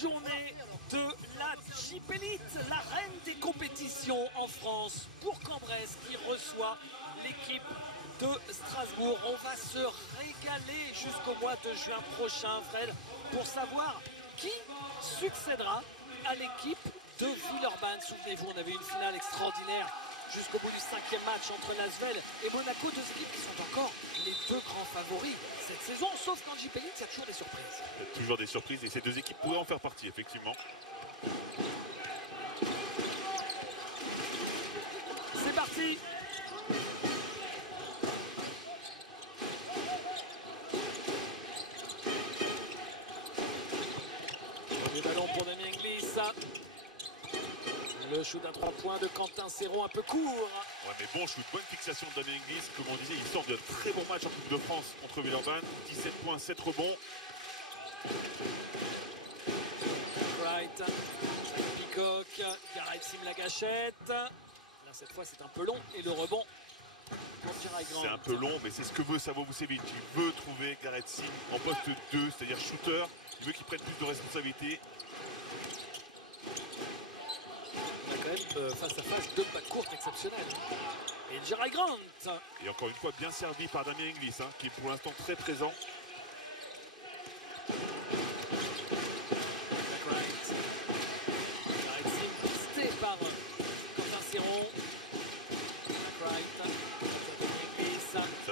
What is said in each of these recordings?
journée de la Jeep Elite, la reine des compétitions en France. Bourg-en-Bresse qui reçoit l'équipe de Strasbourg. On va se régaler jusqu'au mois de juin prochain, Fred, pour savoir qui succédera à l'équipe de Villeurbanne. Souvenez-vous, on avait une finale extraordinaire jusqu'au bout du 5e match entre Lasvel et Monaco, deux équipes qui sont encore les deux grands favoris cette saison, sauf qu'en Jeep Elite, il y a toujours des surprises. Il y a toujours des surprises et ces deux équipes pourraient en faire partie, effectivement. C'est parti. Le ballon pour Damien Inglis. Le shoot à 3 points de Quentin Serrault, un peu court. Ouais, mais bon shoot, bonne fixation de Damien Inglis. Comme on disait, il sort de très bons matchs en Coupe de France contre Villeurbanne. 17 points, 7 rebonds. Right. Peacock, Gareth Sim la gâchette. Là, cette fois, c'est un peu long. Et le rebond pour Jerai Grant. C'est un peu long, mais c'est ce que veut Savo Vucevic. Il veut trouver Gareth Sim en poste 2, c'est-à-dire shooter. Il veut qu'il prenne plus de responsabilités. On a quand même face à face deux backcourts exceptionnels. Et Jerai Grant. Et encore une fois, bien servi par Damien Inglis, hein, qui est pour l'instant très présent. Par Quentin Serrault.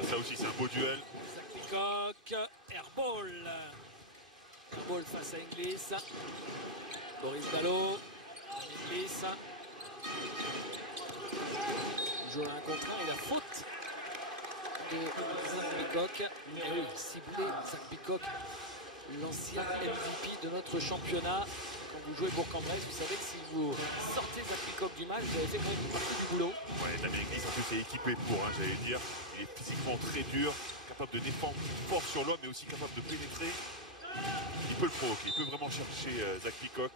Ça aussi, c'est un beau duel. Zach Peacock, airball. Airball face à Inglis. Boris Dallot. Inglis. Il joue à un contre 1 et la faute de Zach Peacock. Oui, ciblé Zach Peacock, l'ancien MVP de notre championnat. Quand vous jouez Bourg-en-Bresse, vous savez que si vous sortez Zach Peacock du match, vous avez fait quand même une partie du boulot. Ouais, Damien Inglis en plus est équipé pour, hein, j'allais dire. Il est physiquement très dur, capable de défendre fort sur l'homme, mais aussi capable de pénétrer. Il peut le provoquer, il peut vraiment chercher Zach Peacock.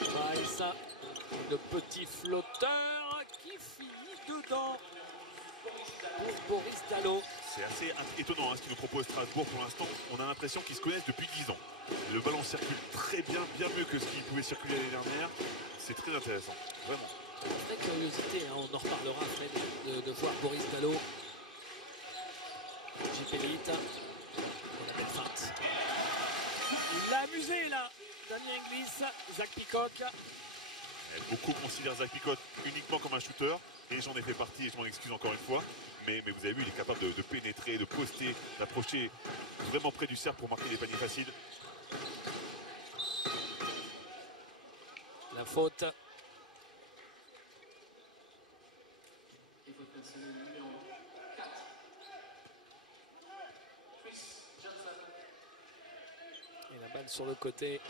Rice, le petit flotteur qui finit dedans pour Boris Dallot. C'est assez étonnant, hein, ce qu'il nous propose Strasbourg pour l'instant. On a l'impression qu'ils se connaissent depuis 10 ans. Le ballon circule très bien, bien mieux que ce qu'il pouvait circuler l'année dernière. C'est très intéressant, vraiment. Vraie curiosité, hein, on en reparlera Fred, de voir Boris Dallot. Jeep Elite. On a belle feinte. Il l'a amusé là, Damien Inglis, Zach Peacock. Beaucoup considèrent Zach Peacock uniquement comme un shooter. Et j'en ai fait partie et je m'en excuse encore une fois. Mais vous avez vu, il est capable de pénétrer, de poster, d'approcher vraiment près du cercle pour marquer des paniers faciles. La faute. Et la balle sur le côté.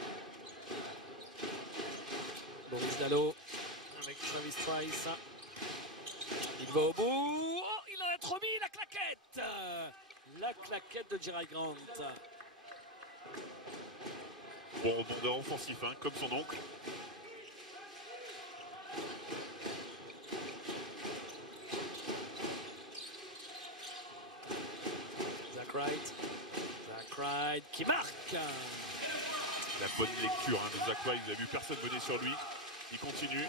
Boris Dallot avec Travis Trice. Il va au bout. Oh, il en a trop mis la claquette. La claquette de Jerai Grant. Bon rebondeur offensif, hein, comme son oncle. Zach Wright. Zach Wright qui marque. La bonne lecture, hein, de Zach Wright. Vous avez vu, personne venait sur lui. Il continue.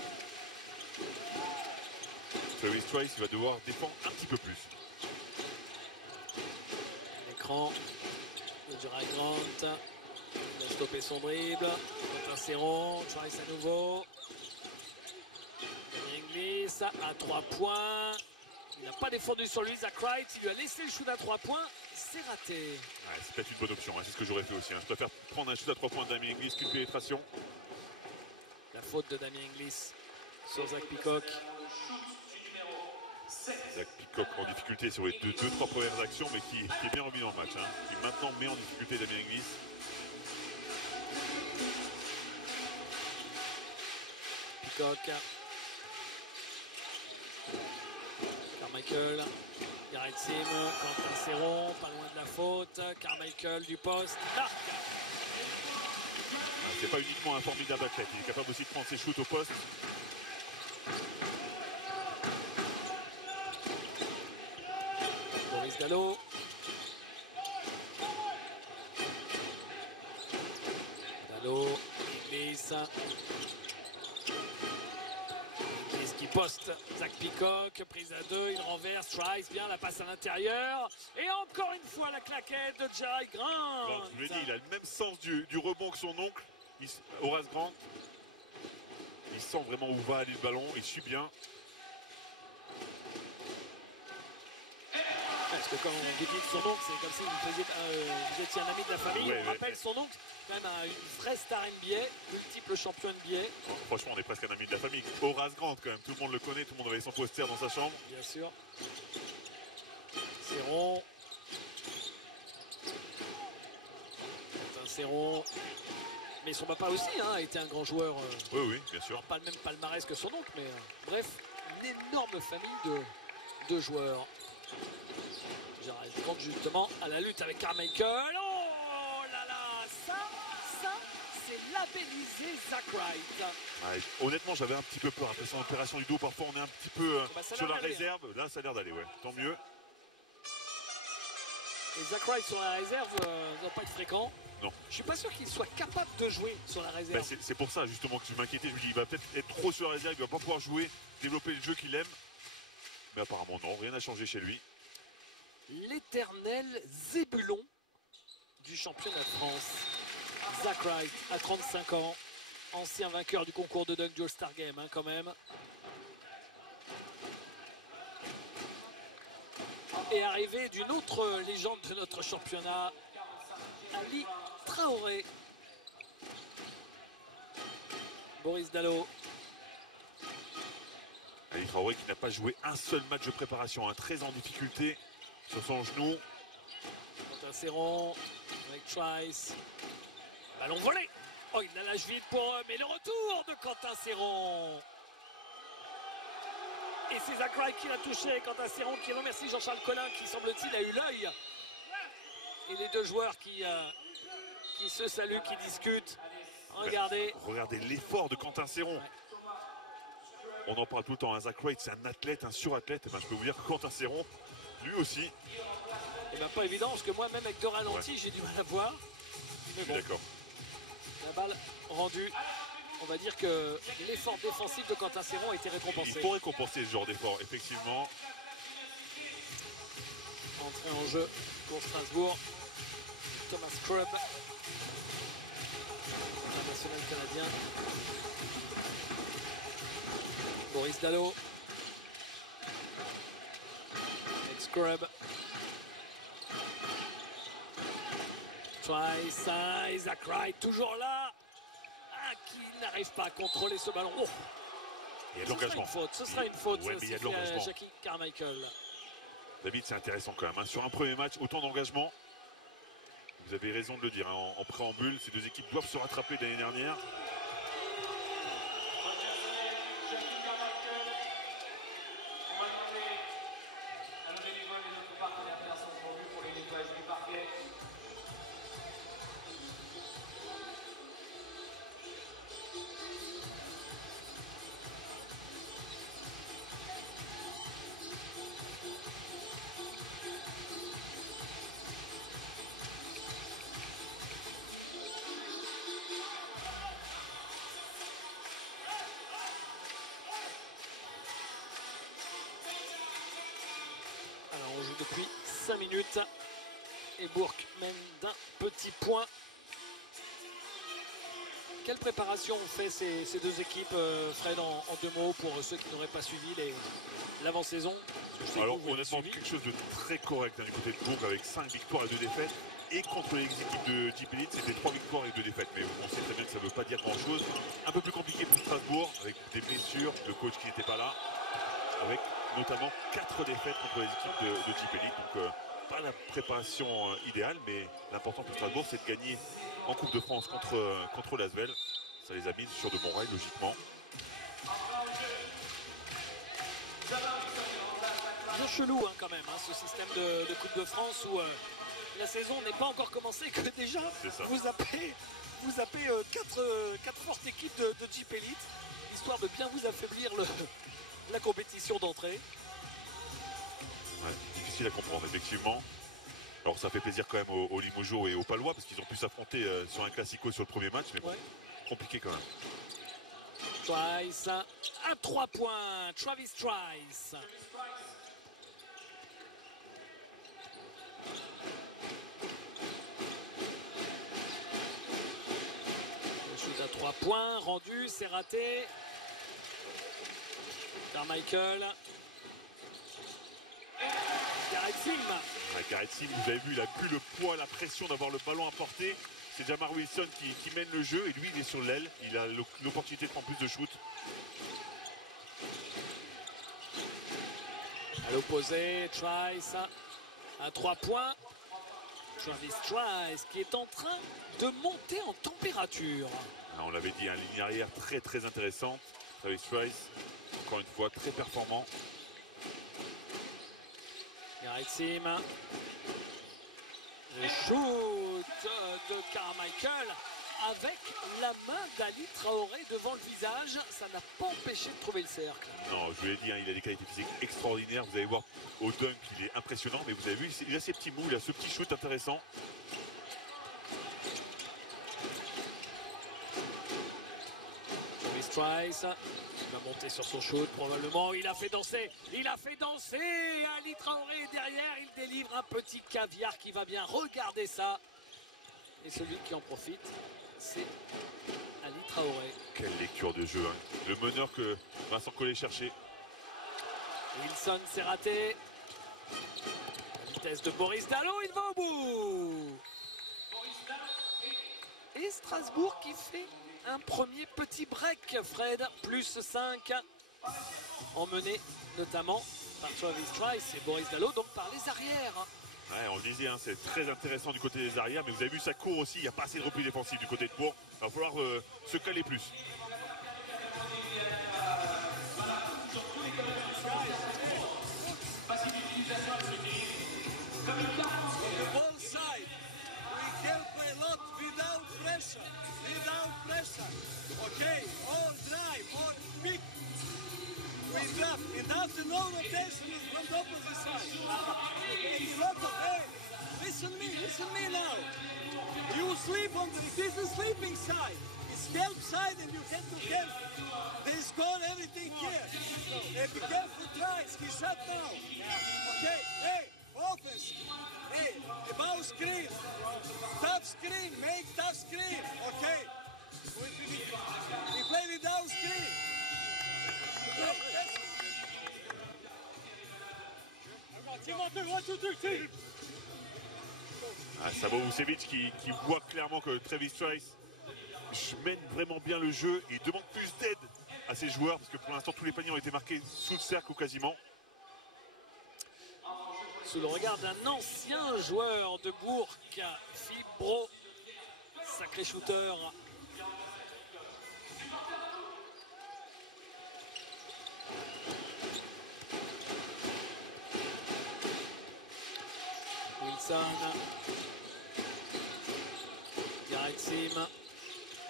Travis Trice va devoir défendre un petit peu plus. L'écran de Jerai Grant. Il a stoppé son dribble. Quentin Serrault. Trice à nouveau. Inglis à 3 points. Il n'a pas défendu sur lui, Zach Wright. Il lui a laissé le shoot à 3 points. C'est raté. Ouais, c'est peut-être une bonne option, hein, c'est ce que j'aurais fait aussi. Hein. Je préfère prendre un shoot à 3 points de Damien Inglis qu'une pénétration. La faute de Damien Inglis sur Zach Peacock. Zach Peacock en difficulté sur les 2-3 premières actions, mais qui est bien remis dans le match. Hein. Qui maintenant met en difficulté Damien Inglis. Peacock. Carmichael. Gareth Sim. Quentin Serrault. Pas loin de la faute. Carmichael du poste. Marque. C'est pas uniquement un formidable athlète, il est capable aussi de prendre ses shoots au poste. Gallo. Gallo, Inglis. Inglis qui poste Zach Peacock, prise à 2, il renverse, Trice, bien la passe à l'intérieur. Et encore une fois la claquette de Jerry Grant. Alors, je vous l'ai dit, il a le même sens du rebond que son oncle, Horace Grant. Il sent vraiment où va aller le ballon, il suit bien. Parce que quand vous dites son oncle, c'est comme si vous étiez un ami de la famille. Ouais, on rappelle son oncle, quand même une vraie star NBA, multiple champion NBA. Franchement, on est presque un ami de la famille. Horace Grant, quand même, tout le monde le connaît, tout le monde avait son poster dans sa chambre. Bien sûr. Serron. Serron. Mais son papa aussi a été un grand joueur. Oui, bien sûr. Pas le même palmarès que son oncle, mais bref, une énorme famille de joueurs. J'arrête compte justement à la lutte avec Carmichael. Oh là là, ça, c'est labellisé Zach Wright. Ouais, honnêtement, j'avais un petit peu peur après son opération du dos. Parfois, on est un petit peu sur la réserve. Là, ça a l'air d'aller, ouais. Tant mieux. Et Zach Wright sur la réserve ne doit pas être fréquent. Non. Je suis pas sûr qu'il soit capable de jouer sur la réserve. Ben, c'est pour ça justement que je m'inquiétais. Je me dis, il va peut-être être trop sur la réserve, il va pas pouvoir jouer, développer le jeu qu'il aime. Mais apparemment non, rien n'a changé chez lui. L'éternel Zébulon du championnat de France. Zach Wright à 35 ans, ancien vainqueur du concours de dunk du All-Star Game quand même. Et arrivé d'une autre légende de notre championnat, Ali Traoré. Boris Dalot. Ali Traoré qui n'a pas joué un seul match de préparation, très en difficulté sur son genou. Quentin Serron avec Trice. Ballon volé. Oh, il a la cheville pour eux, mais le retour de Quentin Serron. Et c'est Zach Wright qui l'a touché. Quentin Serron qui remercie Jean-Charles Collin qui, semble-t-il, a eu l'œil. Et les deux joueurs qui se saluent, qui discutent. Regardez. Regardez l'effort de Quentin Serron. Ouais. On en parle tout le temps. Zach Wright, c'est un athlète, un surathlète. Et ben, je peux vous dire que Quentin Serron, lui aussi. Et bien pas évident, parce que moi-même avec deux ralentis, j'ai du mal à voir. Mais bon, d'accord. La balle rendue. On va dire que l'effort défensif de Quentin Serron a été récompensé. Il faut récompenser ce genre d'effort, effectivement. Entrée en jeu pour Strasbourg. Thomas Scrub, international canadien. Boris Dalot. Avec Scrub. Trice, Zach Wright, toujours là. Qui n'arrive pas à contrôler ce ballon. Oh, il y a de l'engagement. Ce sera une faute. Ouais, mais il y a de l'engagement. Jackie Carmichael. David, c'est intéressant quand même. Sur un premier match, autant d'engagement. Vous avez raison de le dire. En préambule, ces deux équipes doivent se rattraper de l'année dernière. On joue depuis 5 minutes et Bourg mène d'un petit point. Quelle préparation ont fait ces deux équipes, Fred, en deux mots, pour ceux qui n'auraient pas suivi l'avant-saison? Alors honnêtement, quelque chose de très correct du côté de Bourg, avec 5 victoires et 2 défaites. Et contre les équipes de Jeep Elite, c'était 3 victoires et 2 défaites. Mais on sait très bien que ça ne veut pas dire grand-chose. Un peu plus compliqué pour Strasbourg, avec des blessures, le coach qui n'était pas là, avec notamment 4 défaites contre les équipes de Jeep Elite. Donc pas la préparation idéale, mais l'important pour Strasbourg, c'est de gagner en Coupe de France contre l'Asvel. Ça les a mis sur de bons rails, logiquement. Bien chelou quand même, ce système de Coupe de France où la saison n'est pas encore commencée, que déjà vous zappez 4 fortes équipes de Jeep Elite, histoire de bien vous affaiblir la compétition d'entrée. Ouais, difficile difficile à comprendre, effectivement. Alors ça fait plaisir quand même aux Limogeaux et aux Palois parce qu'ils ont pu s'affronter sur un classico sur le premier match, mais bon, compliqué quand même. Trice à 3 points, Travis Trice. Le shoot à 3 points, rendu, c'est raté. Carmichael. Garrett Sim. Garrett Sim, vous avez vu, il a plus le poids, la pression d'avoir le ballon à portée. C'est Jamar Wilson qui mène le jeu et lui il est sur l'aile. Il a l'opportunité de prendre plus de shoot. À l'opposé, Trice à 3 points. Travis Trice qui est en train de monter en température. On l'avait dit, une ligne arrière très très intéressante. Travis Trice, encore une fois, très performant. Garrett Sim. Le shoot de Carmichael avec la main d'Ali Traoré devant le visage. Ça n'a pas empêché de trouver le cercle. Non, je vous l'ai dit, hein, il a des qualités physiques extraordinaires. Vous allez voir au dunk, il est impressionnant. Mais vous avez vu, il a ses petits mots, il a ce petit shoot intéressant. Travis Trice. Il va monter sur son shoot probablement. Il a fait danser. Ali Traoré derrière. Il délivre un petit caviar qui va bien. Regardez ça. Et celui qui en profite, c'est Ali Traoré. Quelle lecture de jeu, hein. Le meneur que Vincent Collet cherchait. Wilson, c'est raté. La vitesse de Boris Dalot, il va au bout. Et Strasbourg qui fait un premier petit break, Fred, plus 5. Emmené notamment par Travis Trice et Boris Dalot, donc par les arrières. Ouais, on le disait, hein, c'est très intéressant du côté des arrières, mais vous avez vu, ça court aussi, il n'y a pas assez de repli défensif du côté de Bourg. Il va falloir se caler plus. Okay, all drive, all pick. We drop. And after no rotation from the opposite side. And lot of, hey, listen me now. You sleep on this is the sleeping side. It's help side and you have to help. They score everything here. Hey, be careful, tries. He shut down. Okay, hey, offense. Hey, about screen. Tough screen, make tough screen. Okay. We play without screen. Savo Vucevic qui voit clairement que Travis Trice mène vraiment bien le jeu et demande plus d'aide à ses joueurs parce que pour l'instant tous les paniers ont été marqués sous le cercle ou quasiment. Sous le regard d'un ancien joueur de Bourg, Fibro, sacré shooter. Wilson, Garrett Sim,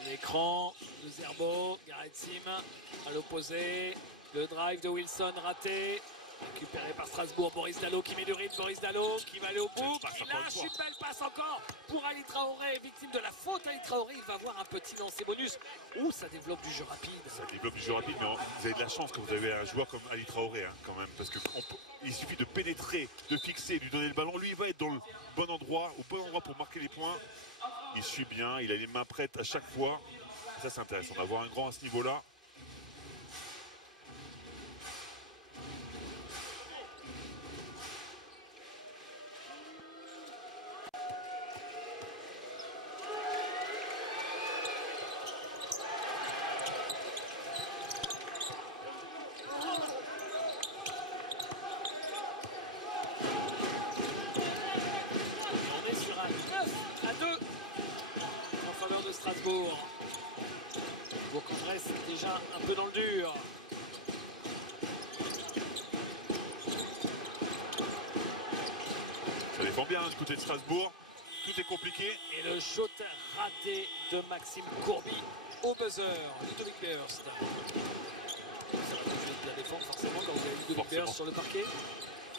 l'écran de Zerbo, Garrett Sim à l'opposé, le drive de Wilson raté, récupéré par Strasbourg, Boris Dalot qui met du rythme, Boris Dalot qui va aller au bout, il lâche une belle passe encore pour Ali Traoré, victime de la faute. Ali Traoré, il va avoir un petit lancer bonus. Ouh, ça développe du jeu rapide. Ça développe du jeu rapide, mais vous avez de la chance quand vous avez un joueur comme Ali Traoré, hein, quand même, parce qu'il suffit de pénétrer, de fixer, de lui donner le ballon. Lui, il va être dans le bon endroit, au bon endroit pour marquer les points. Il suit bien, il a les mains prêtes à chaque fois. Et ça, c'est intéressant d'avoir un grand à ce niveau-là. Strasbourg. Bourg-en-Bresse est déjà un peu dans le dur. Ça défend bien du côté de Strasbourg. Tout est compliqué. Et le shoot raté de Maxime Courby au buzzer. Ludovic Burst. Vous avez de la défense forcément quand vous avez Ludovic Burst sur le parquet.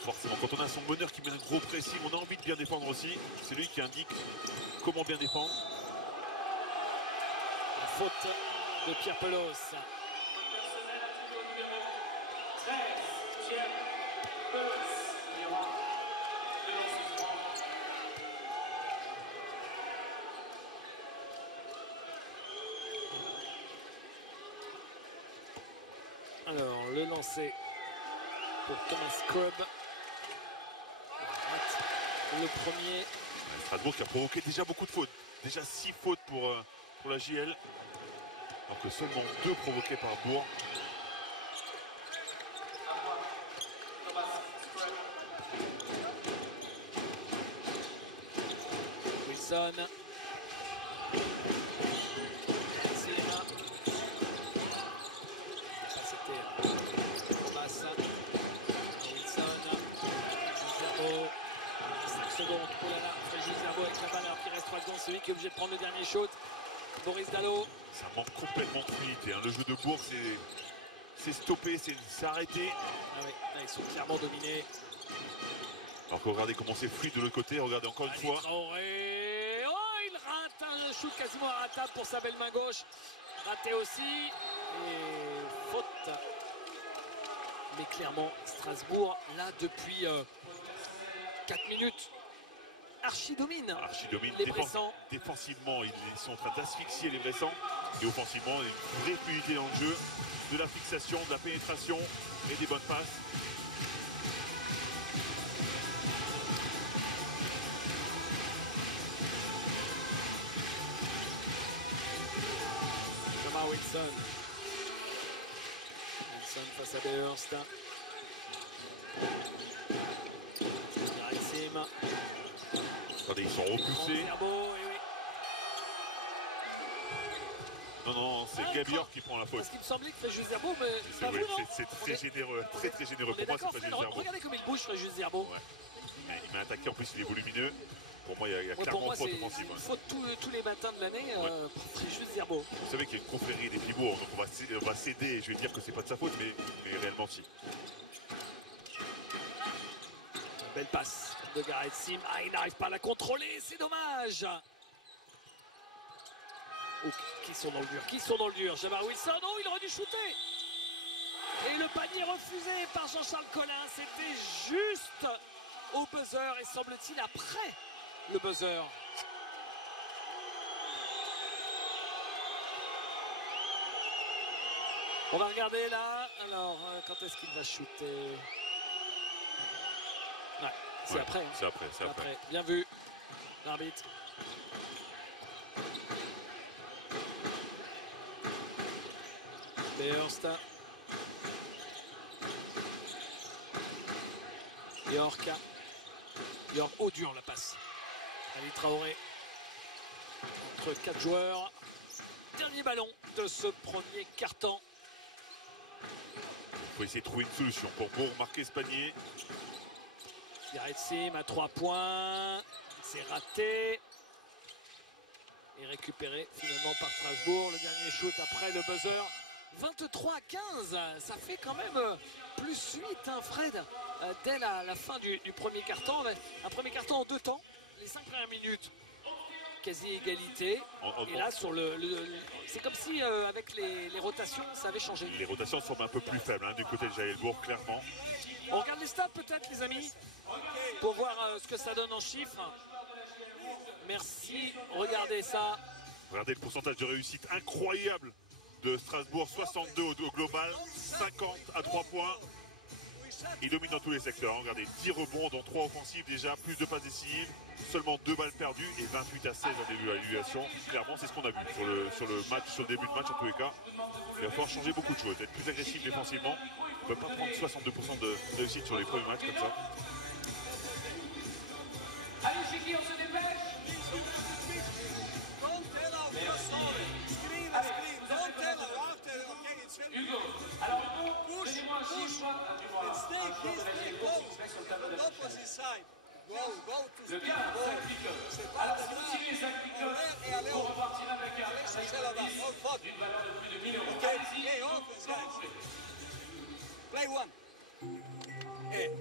Forcément, quand on a son meneur qui met un gros pressing, on a envie de bien défendre aussi. C'est lui qui indique comment bien défendre. La faute de Pierre Pelos. Alors, le lancer pour Thomas Cobb. Le premier. Strasbourg qui a provoqué déjà beaucoup de fautes. Déjà 6 fautes pour la JL. Alors que seulement 2 provoquées par Bourg. Wilson. Celui qui est obligé de prendre le dernier shoot, Boris Dalot. Ça manque complètement de fluidité. Hein. Le jeu de Bourg, c'est stoppé, c'est arrêté. Ah oui, là, ils sont clairement dominés. Alors que regardez comment c'est fluide de l'autre côté. Regardez encore une fois. Traoré. Oh, il rate un shoot quasiment ratable pour sa belle main gauche. Raté aussi. Et faute. Mais clairement, Strasbourg, là, depuis 4 minutes. Archi domine les Bressans. Défensivement, ils sont en train d'asphyxier les Bressans. Et offensivement, une vraie fluidité dans le jeu. De la fixation, de la pénétration et des bonnes passes. Thomas Wilson. Wilson face à Beerst. Attendez, ils sont repoussés. Non, c'est Gabior qui prend la faute. Parce qu'il me semblait que Fréjus Zerbo, mais c'est pas vous, non? C'est très généreux, très généreux. Pour moi, c'est Fréjus Zerbo. Regardez comme il bouge, Fréjus Zerbo. Ouais. Il m'a attaqué, en plus il est volumineux. Pour moi, il y a clairement faute offensive. C'est une faute tous les matins de l'année pour Fréjus Zerbo. Vous savez qu'il y a une confrérie des Fribourg, donc on va céder. Je vais dire que c'est pas de sa faute, mais réellement si. Belle passe de Gareth Sim. Ah, il n'arrive pas à la contrôler, c'est dommage. Oh, qui sont dans le dur, Jamar Wilson. Oh, il aurait dû shooter. Et le panier refusé par Jean-Charles Collin. C'était juste au buzzer et semble-t-il après le buzzer. On va regarder là. Alors, quand est-ce qu'il va shooter? Ouais, c'est après. Hein. C'est après. Bien vu, l'arbitre. Beerst. York. Oh, dur la passe. Ali Traoré. Entre 4 joueurs. Dernier ballon de ce premier quart-temps. Il faut essayer de trouver une solution pour Bourg marquer ce panier. Gareth Sim à 3 points. C'est raté. Et récupéré finalement par Strasbourg. Le dernier shoot après le buzzer. 23-15. Ça fait quand même plus 8, hein, Fred. Dès la fin du premier quart-temps. Un premier quart-temps en 2 temps. Les 5 premières minutes. Quasi égalité. Et là, sur c'est comme si avec les rotations, ça avait changé. Les rotations sont un peu plus faibles hein, du côté de Jaël-Bourg, clairement. On regarde les stats peut-être, les amis, pour voir ce que ça donne en chiffres. Merci, regardez ça. Regardez le pourcentage de réussite incroyable de Strasbourg, 62 au global, 50 à 3 points. Il domine dans tous les secteurs. Regardez, 10 rebonds dans 3 offensives déjà, plus de passes décisives, seulement 2 balles perdues et 28 à 16 en évaluation. Clairement, c'est ce qu'on a vu sur le match, sur le début de match en tous les cas. Il va falloir changer beaucoup de choses, être plus agressif défensivement. On ne peut pas prendre 62% de réussite sur les premiers matchs comme ça. Allez, c'est qui, on se dépêche? Hugo, alors Hugo, donnez-moi un chiffre. Le gars, 5 pick-up. Alors si vous tirez 5 pick-up, vous repartirez avec un d'une valeur de plus de 1000 euros. Allez-y, Play one.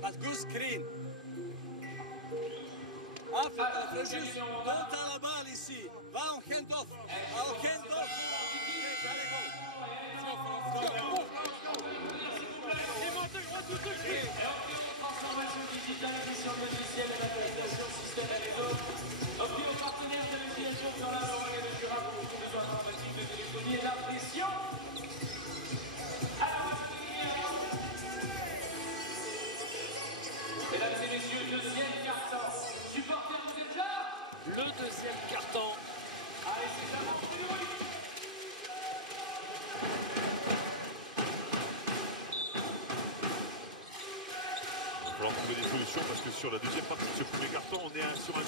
but good screen. Juste, donne à la balle ici. Va en hand-off. En hand-off. Transformation digitale, édition logicielle et l'adaptation système et réseau. Offre aux partenaires de l'utilisation sur la loi et le durable pour tous les besoins informatiques de téléphonie et d'impression. Mesdames et messieurs, deuxième carton. Supporters, vous êtes là? Le deuxième carton. Allez, c'est à vous, numéro 8. Il va falloir trouver des solutions parce que sur la deuxième partie de ce premier carton, on est sur un 10-2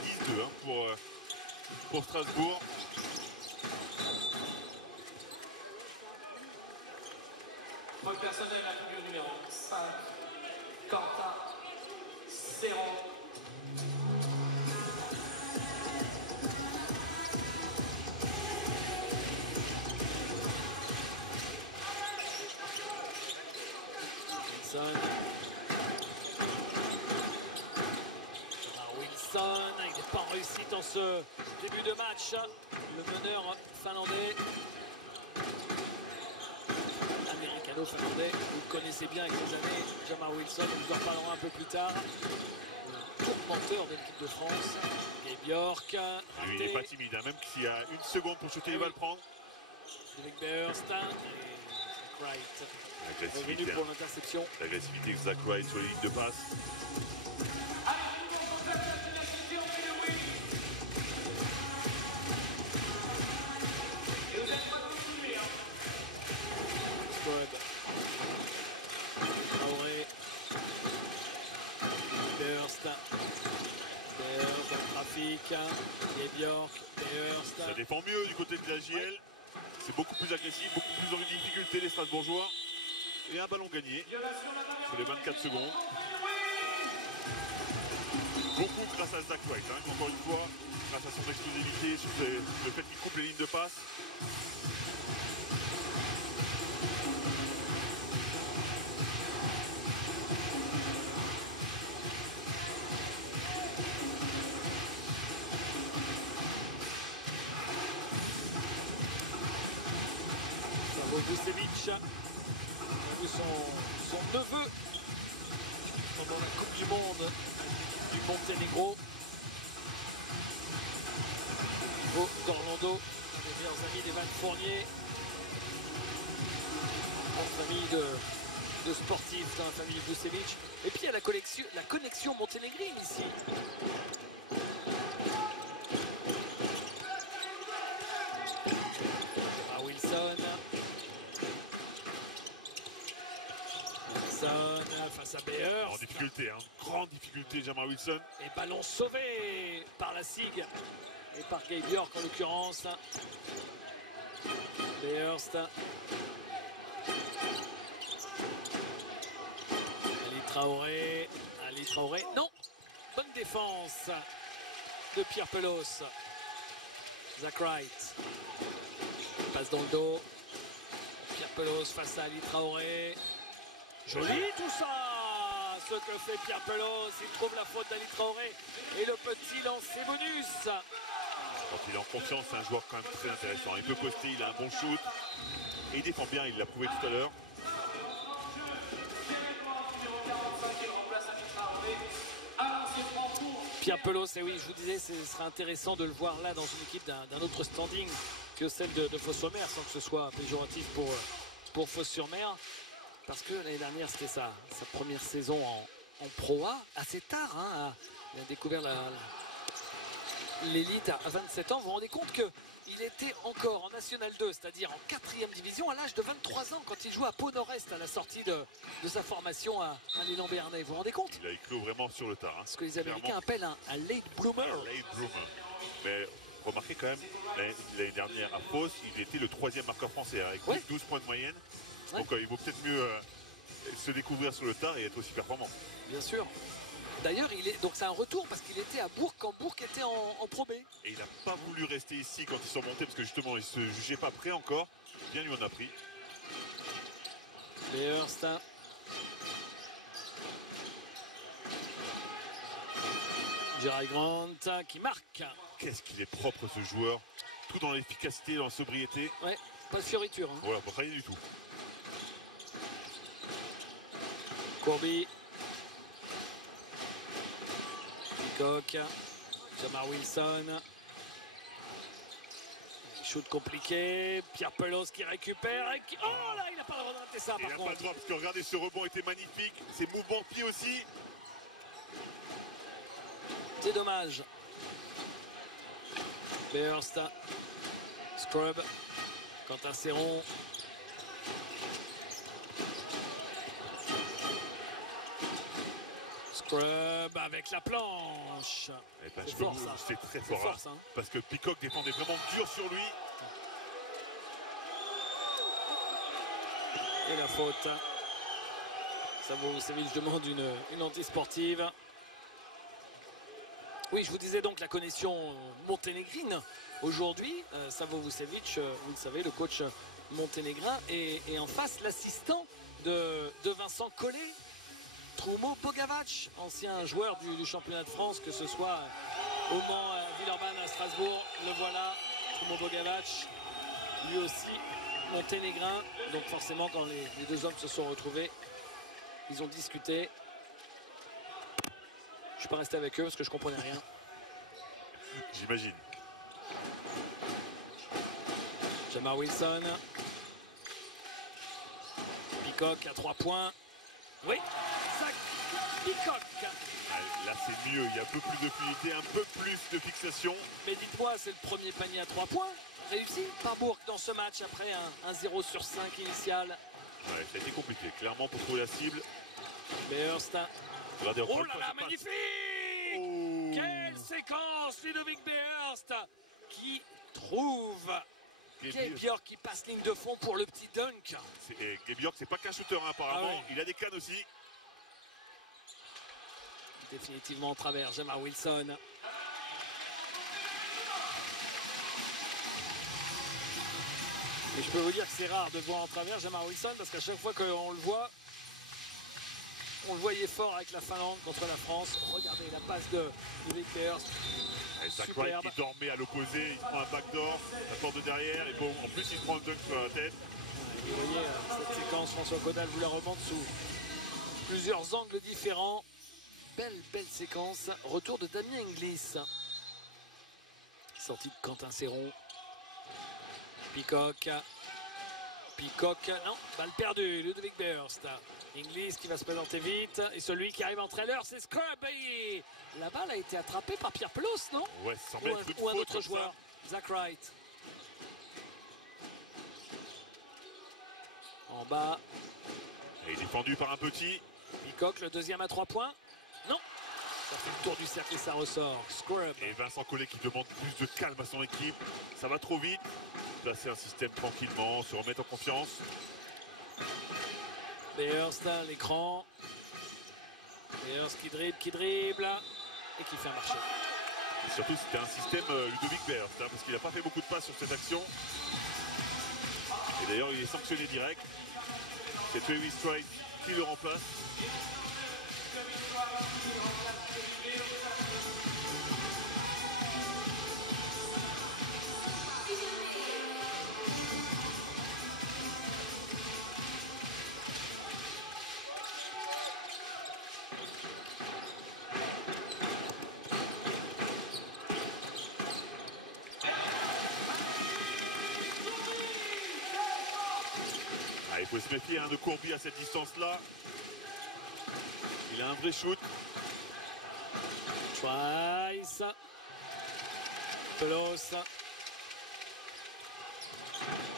pour Strasbourg. Faute personnelle, la figure numéro 5, Quentin Serron. Wilson, il n'est pas en réussite dans ce début de match. Le meneur finlandais, américano-finlandais, vous le connaissez bien avec les années, Jamar Wilson, nous en reparlerons un peu plus tard. Le tourmenteur de l'équipe de France, et Bjork. Lui, il n'est pas timide, hein. Même s'il y a une seconde pour shooter, il va le prendre. Avec Beurst et Wright. Revenu pour l'interception. L'agressivité de Zach Wright sur les lignes de passe. Traoré. Beurst. Beurst en trafic. Et Bjork. Beurst. Ça défend mieux du côté de la JL. Ouais. C'est beaucoup plus agressif, beaucoup plus en difficulté les Strasbourgeois. Et un ballon gagné sur les 24 secondes. Beaucoup grâce à Zach Wright, hein, encore une fois, grâce à son explosivité, sur le fait qu'il coupe les lignes de passe. Vucevic, on a vu son neveu pendant la Coupe du Monde du Monténégro. Au d'Orlando, les meilleurs amis d'Evan Fournier. En famille de sportifs dans la famille Vucevic. Et puis il y a la connexion monténégrine ici. Wilson. Face à Beurst. En difficulté, hein. Grande difficulté, Jamar Wilson. Et ballon sauvé par la SIG et par Gabe Bjork en l'occurrence. Beurst. Ali Traoré. Non. Bonne défense de Pierre Pelos. Zach Wright. Passe dans le dos. Pierre Pelos face à Ali Traoré. Joli tout ça, ce que fait Pierre Pelos, il trouve la faute d'Ali Traoré et le petit lancer bonus. Quand il est en confiance, c'est un joueur quand même très intéressant. Il peut poster, il a un bon shoot et il défend bien, il l'a prouvé tout à l'heure. Pierre Pelos, et oui, je vous disais, ce serait intéressant de le voir là dans une équipe d'un autre standing que celle de Fos-sur-Mer, sans que ce soit péjoratif pour Fos-sur-Mer. Parce que l'année dernière, c'était sa première saison en Pro A, assez tard. Hein, il a découvert l'élite à 27 ans. Vous vous rendez compte qu'il était encore en National 2, c'est-à-dire en 4e division, à l'âge de 23 ans, quand il jouait à Pau Nord-Est à la sortie de sa formation à l'élan béarnais. Vous vous rendez compte? Il a éclos vraiment sur le tard. Hein. Ce que les Américains appellent un late bloomer. Late bloomer. Mais remarquez quand même, l'année dernière à Fos, il était le 3e marqueur français, avec 12 points de moyenne. Donc il vaut peut-être mieux se découvrir sur le tard et être aussi performant. Bien sûr. D'ailleurs, donc c'est un retour parce qu'il était à Bourg quand Bourg était en Pro B. Et il n'a pas voulu rester ici quand ils sont montés parce que justement il ne se jugeait pas prêt encore. Bien lui en a pris. Beurst. Jerry Grant qui marque. Qu'est-ce qu'il est propre ce joueur. Tout dans l'efficacité, dans la sobriété. Ouais, pas de fioriture. Hein. Voilà, pas rien du tout. Courbis. Peacock. Jamar Wilson. Shoot compliqué. Pierre Pelos qui récupère. Et qui... Oh là, il n'a pas le droit de rater ça Il par n'a pas contre. le droit parce que regardez, ce rebond était magnifique. Ses mouvements de pied aussi. C'est dommage. Bearst. Scrub. Quentin Serron. Scrub avec la planche. Eh ben, C'est je peux fort, vous- ça. c'est très C'est fort. fort, Hein, ça, hein. parce que Peacock défendait vraiment dur sur lui. Et la faute. Savovicevic demande une anti-sportive. Oui, je vous disais donc la connexion monténégrine. Aujourd'hui, Savovicevic, vous le savez, le coach monténégrin, et en face l'assistant de Vincent Collet, Trumo Bogavac, ancien joueur du championnat de France, que ce soit au Mans, à Villeurbanne, à Strasbourg. Le voilà, Trumo Bogavac, lui aussi monténégrin. Donc forcément, quand les deux hommes se sont retrouvés, ils ont discuté. Je suis pas resté avec eux parce que je comprenais rien. J'imagine. Jamar Wilson. Peacock à 3 points. Oui, Zach Peacock. Là, c'est mieux. Il y a un peu plus de fluidité, un peu plus de fixation. Mais dites-moi, c'est le premier panier à 3 points réussi par Bourg dans ce match après un 0 sur 5 initial. Ouais, ça a été compliqué, clairement, pour trouver la cible. Bearst. Regardez, Oh encore là une là, fois, ça passe. magnifique! Oh. Quelle séquence, Ludovic Bearst qui trouve Gabe Bjork qui passe ligne de fond pour le petit dunk. Gabe Bjork, c'est pas qu'un shooter, hein, apparemment. Ah ouais. Il a des cannes aussi. Définitivement en travers, Jamar Wilson. Et je peux vous dire que c'est rare de voir en travers Jamar Wilson parce qu'à chaque fois qu'on le voit, on le voyait fort avec la Finlande contre la France. Regardez la passe de Ludovic Bearst. Zach Wright Superbe. qui dormait à l'opposé, il prend un backdoor, la porte de derrière, et bon, en plus il se prend un dunk sur la tête. Et vous voyez cette séquence, François Caudal vous la remonte sous plusieurs angles différents. Belle séquence. Retour de Damien Inglis. Sortie de Quentin Serron. Peacock. Non, balle perdue. Ludovic Bearst. Inglis qui va se présenter vite. Et celui qui arrive en trailer, c'est Scrub. Et la balle a été attrapée par Pierre Pelos, non? Ouais, ça semble être une Ou un faute autre comme joueur. Zach Wright. En bas. ça. Et défendu par un petit. Peacock, le deuxième à 3 points. Non. Ça fait le tour du cercle et ça ressort. Scrub. Et Vincent Collet qui demande plus de calme à son équipe. Ça va trop vite. Placer un système tranquillement, se remettre en confiance. Bearst à l'écran. Bearst qui dribble et qui fait un marché. Et surtout, c'était un système Ludovic Bearst, hein, parce qu'il n'a pas fait beaucoup de passes sur cette action. Et d'ailleurs, il est sanctionné direct. C'est Travis Strike qui le remplace. Ah, il faut se méfier de Courbis à cette distance-là. Il a un vrai shoot. Trice. Pelos.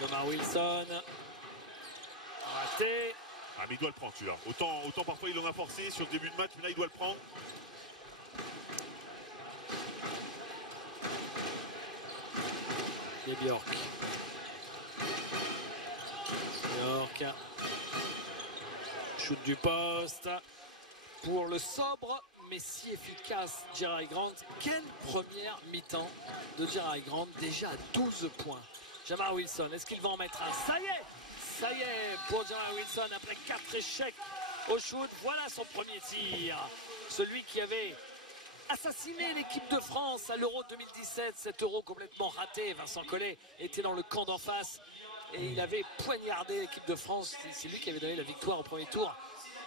Jamar Wilson. Raté. Ah, mais il doit le prendre celui-là. Autant parfois il en a forcé sur le début de match, mais là il doit le prendre. Et Bjork. Shoot du poste pour le sobre mais si efficace Jerry Grant. Quelle première mi-temps de Jerry Grant, déjà à 12 points. Jamar Wilson, est-ce qu'il va en mettre un? Ça y est pour Jamar Wilson après 4 échecs au shoot. Voilà son premier tir. Celui qui avait assassiné l'équipe de France à l'Euro 2017. Cet Euro complètement raté. Vincent Collet était dans le camp d'en face et il avait poignardé l'équipe de France. C'est lui qui avait donné la victoire au premier tour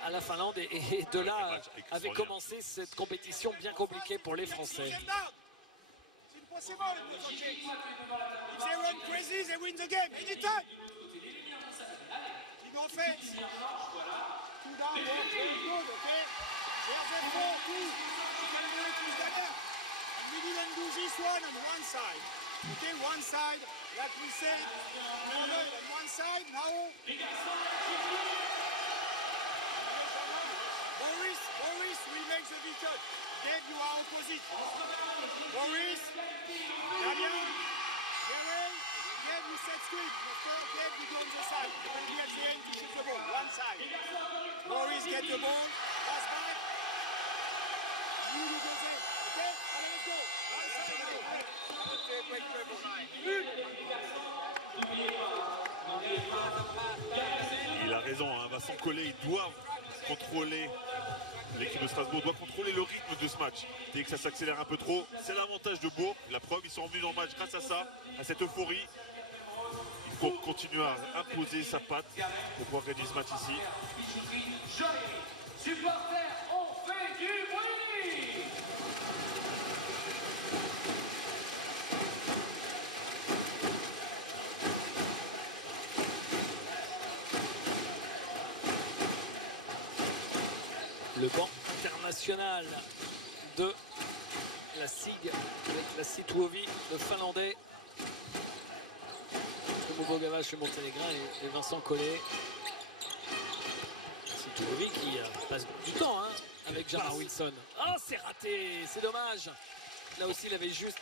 à la Finlande et de là avait commencé cette compétition bien compliquée pour les Français. If they run crazy, they win the game anytime. Big offense. 2 down, very good, okay? There's a 4-2. And we didn't do this one on one side. Okay, one side, like we said, on one side, now. Boris will make the vision. Dave, you are opposite. Boris, Daniel, Gary, Dave, you set script. Dave, you go on the side. You will be at the end to shoot the ball. One side. Boris, get the ball. Pass back. You do the same. Okay? Allez, let's go. One side. Okay, great dribble. Il a raison, hein. Vincent Collet, il doit contrôler. L'équipe de Strasbourg doit contrôler le rythme de ce match. Dès que ça s'accélère un peu trop, c'est l'avantage de Bourg. La preuve, ils sont revenus dans le match grâce à ça, à cette euphorie. Il faut continuer à imposer sa patte pour pouvoir gagner ce match ici. Supporters, on fait du bruit! Le banc international de la SIG avec la Situovi, le finlandais, Tomo Gavache, le monténégrin et Vincent Collet. Situovi qui passe du temps hein, avec Jamar Wilson. Ah, c'est raté, c'est dommage. Là aussi, il avait juste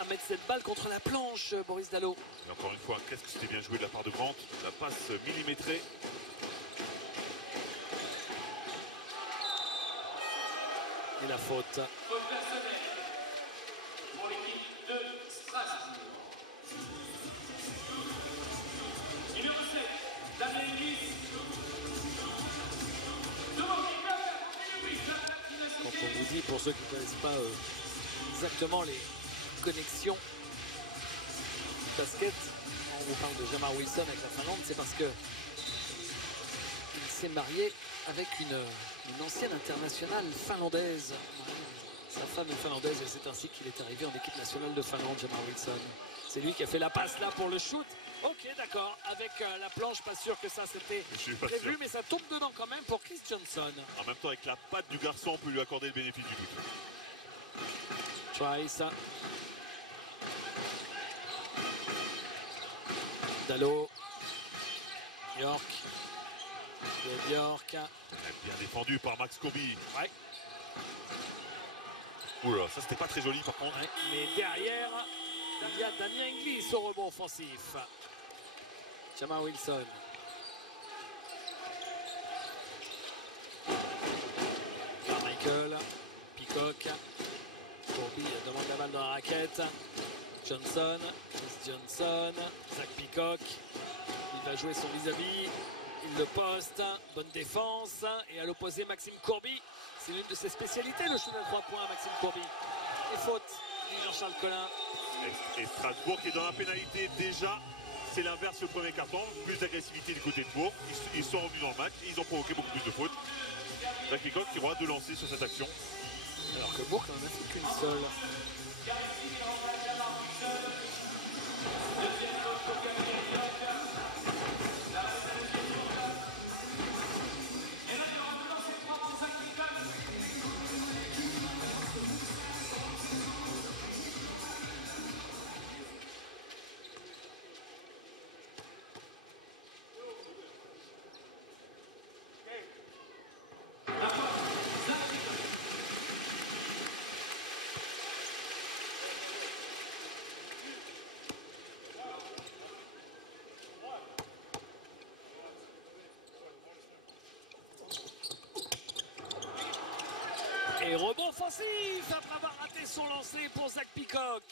à mettre cette balle contre la planche, Boris Dallot. Et encore une fois, qu'est-ce que c'était bien joué de la part de Brandt. La passe millimétrée. Et la faute. Faute personnelle pour l'équipe de Strasbourg. Numéro 7, Damien Ellis. Quand on vous dit, pour ceux qui ne connaissent pas exactement les connexions basket, on vous parle de Jamar Wilson avec la Finlande, c'est parce que il s'est marié avec une ancienne internationale finlandaise. Sa femme est finlandaise et c'est ainsi qu'il est arrivé en équipe nationale de Finlande, Jamar Wilson. C'est lui qui a fait la passe là pour le shoot. Ok, d'accord, avec la planche, pas sûr que ça c'était prévu, mais ça tombe dedans quand même pour Chris Johnson. En même temps, avec la patte du garçon, on peut lui accorder le bénéfice du doute. Trice. Dallot. York. York. Bien défendu par Max Corby. Ouais. Oula, ça c'était pas très joli par contre. Ouais. Mais derrière, il y a Damien Inglis au rebond offensif. Jamar Wilson. Michael. Peacock. Corby demande la balle dans la raquette. Johnson. Chris Johnson. Zach Peacock. Il va jouer son vis-à-vis. Il le poste. Bonne défense. Et à l'opposé, Maxime Corby. C'est l'une de ses spécialités, le shoot à 3 points, Maxime Corby. Et faute, Jean-Charles Collin. Et Strasbourg qui est dans la pénalité déjà. C'est l'inverse le premier carton. Plus d'agressivité du côté de Bourg. Ils sont revenus dans le match et ils ont provoqué beaucoup plus de fautes. Zach Peacock qui aura de lancer sur cette action. Alors que Bourg n'en a fait qu'une seule. Et rebond offensif après avoir raté son lancer pour Zach Peacock.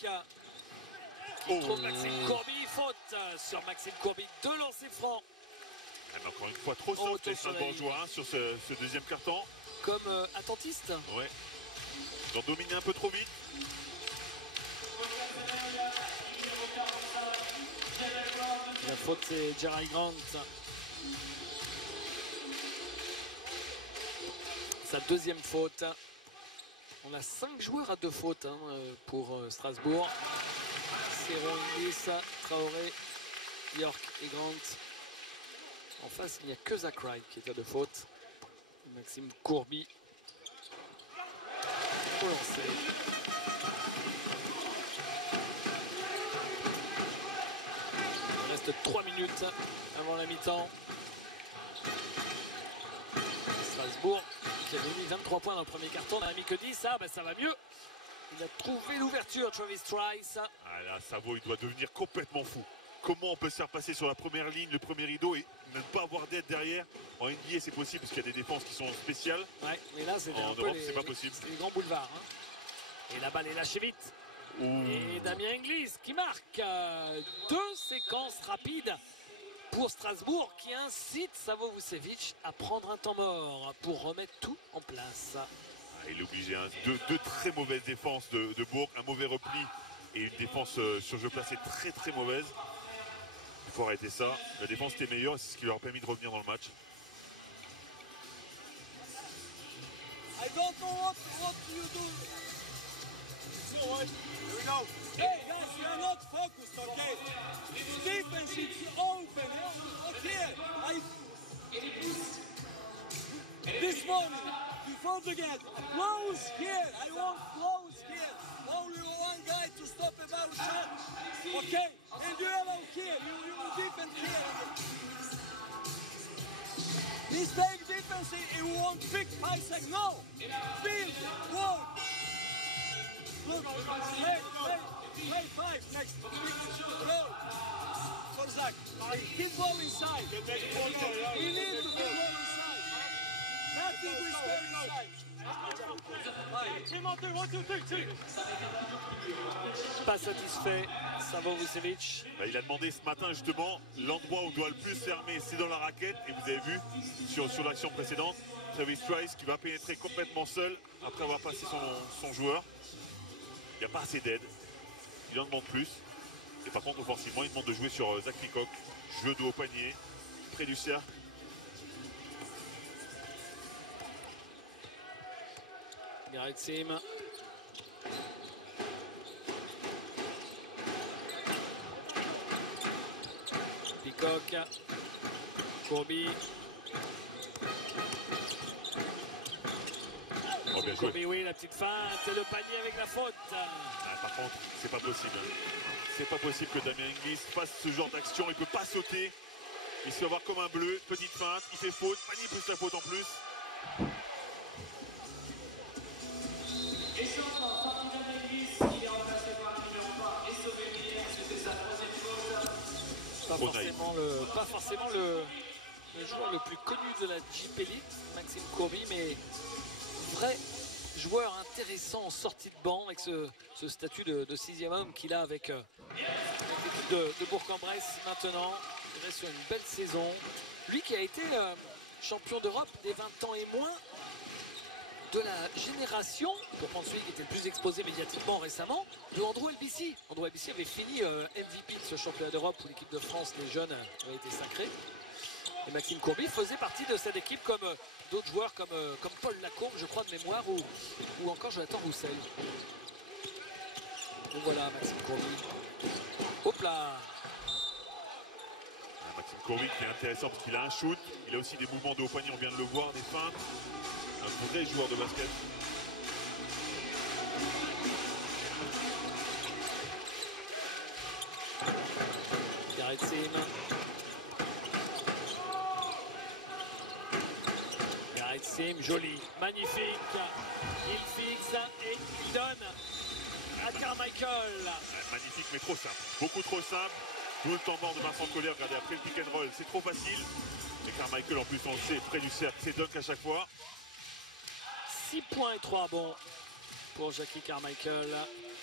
Il trouve Maxime Corby, faute sur Maxime Corby, 2 lancers francs. Mais encore une fois, trop soft les Strasbourgeois sur ce deuxième carton. Comme attentiste. Ouais. Ils ont dominé un peu trop vite. La faute, c'est Jerry Grant. Sa deuxième faute. On a 5 joueurs à 2 fautes hein, pour Strasbourg. Serron, Inglis, Traoré, York et Grant. En face, il n'y a que Zach Wright qui est à 2 fautes. Maxime Courby. Pour lancer. Il reste 3 minutes avant la mi-temps. Strasbourg qui avait mis 23 points dans le premier carton, on n'a mis que 10. Ah, ben ça va mieux. Il a trouvé l'ouverture, Travis Trice. Ah là, Savo, il doit devenir complètement fou. Comment on peut se faire passer sur la première ligne, le premier rideau et ne pas avoir d'aide derrière? En NBA, c'est possible parce qu'il y a des défenses qui sont spéciales. Ouais, mais là, c'est En Europe, c'est pas possible. les grands boulevards. Hein. Et la balle est lâchée vite. Ouh. Et Damien Inglis qui marque 2 séquences rapides pour Strasbourg qui incite Savo Vucevic à prendre un temps mort pour remettre tout en place. Ah, il est obligé. Hein. Deux très mauvaises défenses de Bourg, un mauvais repli et une défense sur jeu placé très mauvaise. Il faut arrêter ça. La défense était meilleure et c'est ce qui leur a permis de revenir dans le match. I don't know what you do. So what? Here we go. Hey guys, you are not focused, okay? Defense is open. Look here. This morning, before the game, close here. I want close here. Only one guy to stop a bad shot. Okay? And you allow here. You defend here. Mistake defense, it won't pick 5 seconds. No! Field, work! Look, play 5 next. Roll. For Zach. Keep ball inside. He needs to keep ball inside. Nothing we stay inside. Pas satisfait, Savo Vucevic. Bah, il a demandé ce matin justement l'endroit où on doit le plus fermer, c'est dans la raquette. Et vous avez vu sur l'action précédente, Travis Trice qui va pénétrer complètement seul après avoir passé son joueur. Il n'y a pas assez d'aide. Il en demande plus. Et par contre, offensivement, il demande de jouer sur Zach Peacock. Jeu de haut panier, près du cercle. Garrett Sim. Peacock. Courby. Oh, bien joué. Courby, oui, la petite feinte. C'est le panier avec la faute. Ah, par contre, c'est pas possible. C'est pas possible que Damien Inglis fasse ce genre d'action. Il peut pas sauter. Il se fait avoir comme un bleu. Petite feinte. Il fait faute. Panier plus la faute en plus. Et changement, sorti Damien Inglis, il est remplacé par le numéro 3 et sauvé Miller, c'était sa 3e faute. Pas forcément le joueur le plus connu de la Jeep Elite, Maxime Courby, mais vrai joueur intéressant en sortie de banc avec ce statut de 6e homme qu'il a avec l'équipe de Bourg-en-Bresse maintenant. Il reste sur une belle saison. Lui qui a été champion d'Europe des 20 ans et moins de la génération, pour prendre celui qui était le plus exposé médiatiquement récemment, de Andrew Elbissi. Andrew Elbissi avait fini MVP de ce championnat d'Europe où l'équipe de France, les jeunes, avait été sacrée. Et Maxime Courby faisait partie de cette équipe comme d'autres joueurs comme Paul Lacombe, je crois de mémoire, ou encore Jonathan Roussel. Donc voilà, Maxime Courby. Hop là! Maxime Courby qui est intéressant parce qu'il a un shoot. Il a aussi des mouvements de haut panier, on vient de le voir, des feintes. Un vrai joueur de basket. Garrett Sim. Garrett Sim, joli, magnifique. Il fixe et il donne à Carmichael. Magnifique mais trop simple. Beaucoup trop simple. D'où le temps mort de Vincent Collet. Regardez, après le pick and roll, c'est trop facile. Et Carmichael en plus on le sait, près du cercle, c'est dunk à chaque fois. 6 points et 3 bons pour Jackie Carmichael,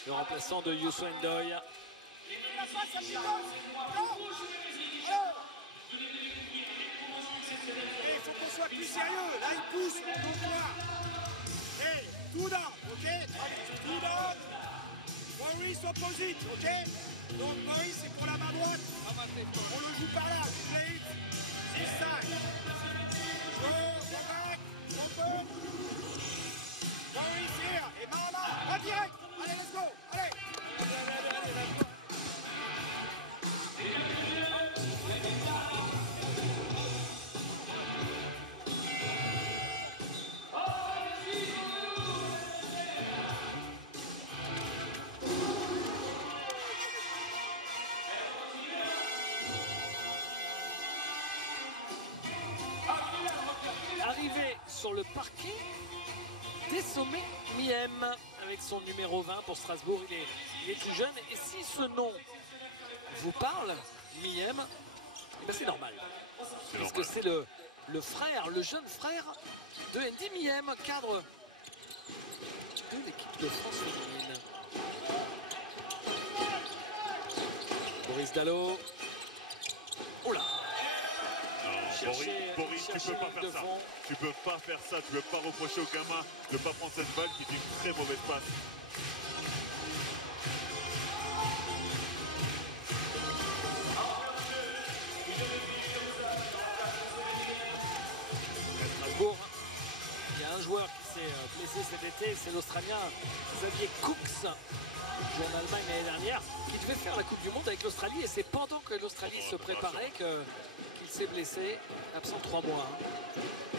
le remplaçant de Youssou Ndoye. Il faut qu'on soit plus sérieux. Là, il pousse. Donc, là. Hey, two down, ok? Two down. Maurice opposite, ok? Donc Maurice c'est pour la main droite. On le joue par là. Play it. This side. Go back. Open. Maurice here. Et main en main. En direct. Allez, let's go. Allez. Arrivé sur le parquet des sommets, Miem, avec son numéro 20 pour Strasbourg, il est tout jeune. Et si ce nom vous parle, Miem, eh ben c'est normal. Parce que c'est le frère, le jeune frère de Andy Miem, cadre de l'équipe de France féminine. Boris Dallot. Oula. Boris, tu peux pas faire ça. Tu peux pas faire ça. Tu peux pas reprocher au gamin de ne pas prendre cette balle qui est une très mauvaise passe. Strasbourg, il y a un joueur qui s'est blessé cet été, c'est l'Australien Xavier Cooks, qui joue en Allemagne l'année dernière, qui devait faire la Coupe du Monde avec l'Australie, et c'est pendant que l'Australie se préparait qu'il s'est blessé, absent 3 mois.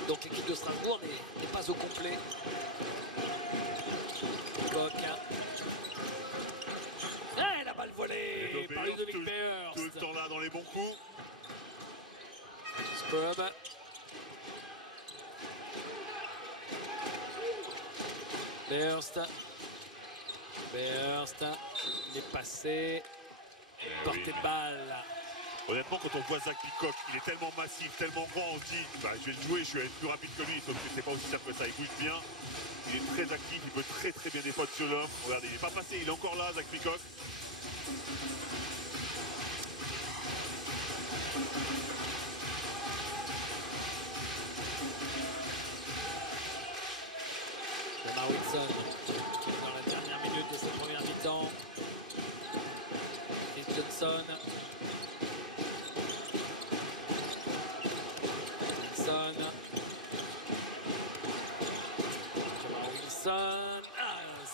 Donc l'équipe de Strasbourg n'est pas au complet. Bock. Ah, la balle volée par Ludovic Beers. Tout le temps là dans les bons coups. Scrub. Beerst. Il est passé. Portée de balle. Honnêtement, quand on voit Zach Peacock, il est tellement massif, tellement grand, on se dit bah, je vais le jouer, je vais être plus rapide que lui, sauf que c'est pas aussi simple que ça. Il bouge bien, il est très actif, il peut très très bien défendre sur l'homme. Regardez, il n'est pas passé, il est encore là, Zach Peacock. Lamar Wilson, dans la dernière minute de cette première mi-temps. Chris Johnson.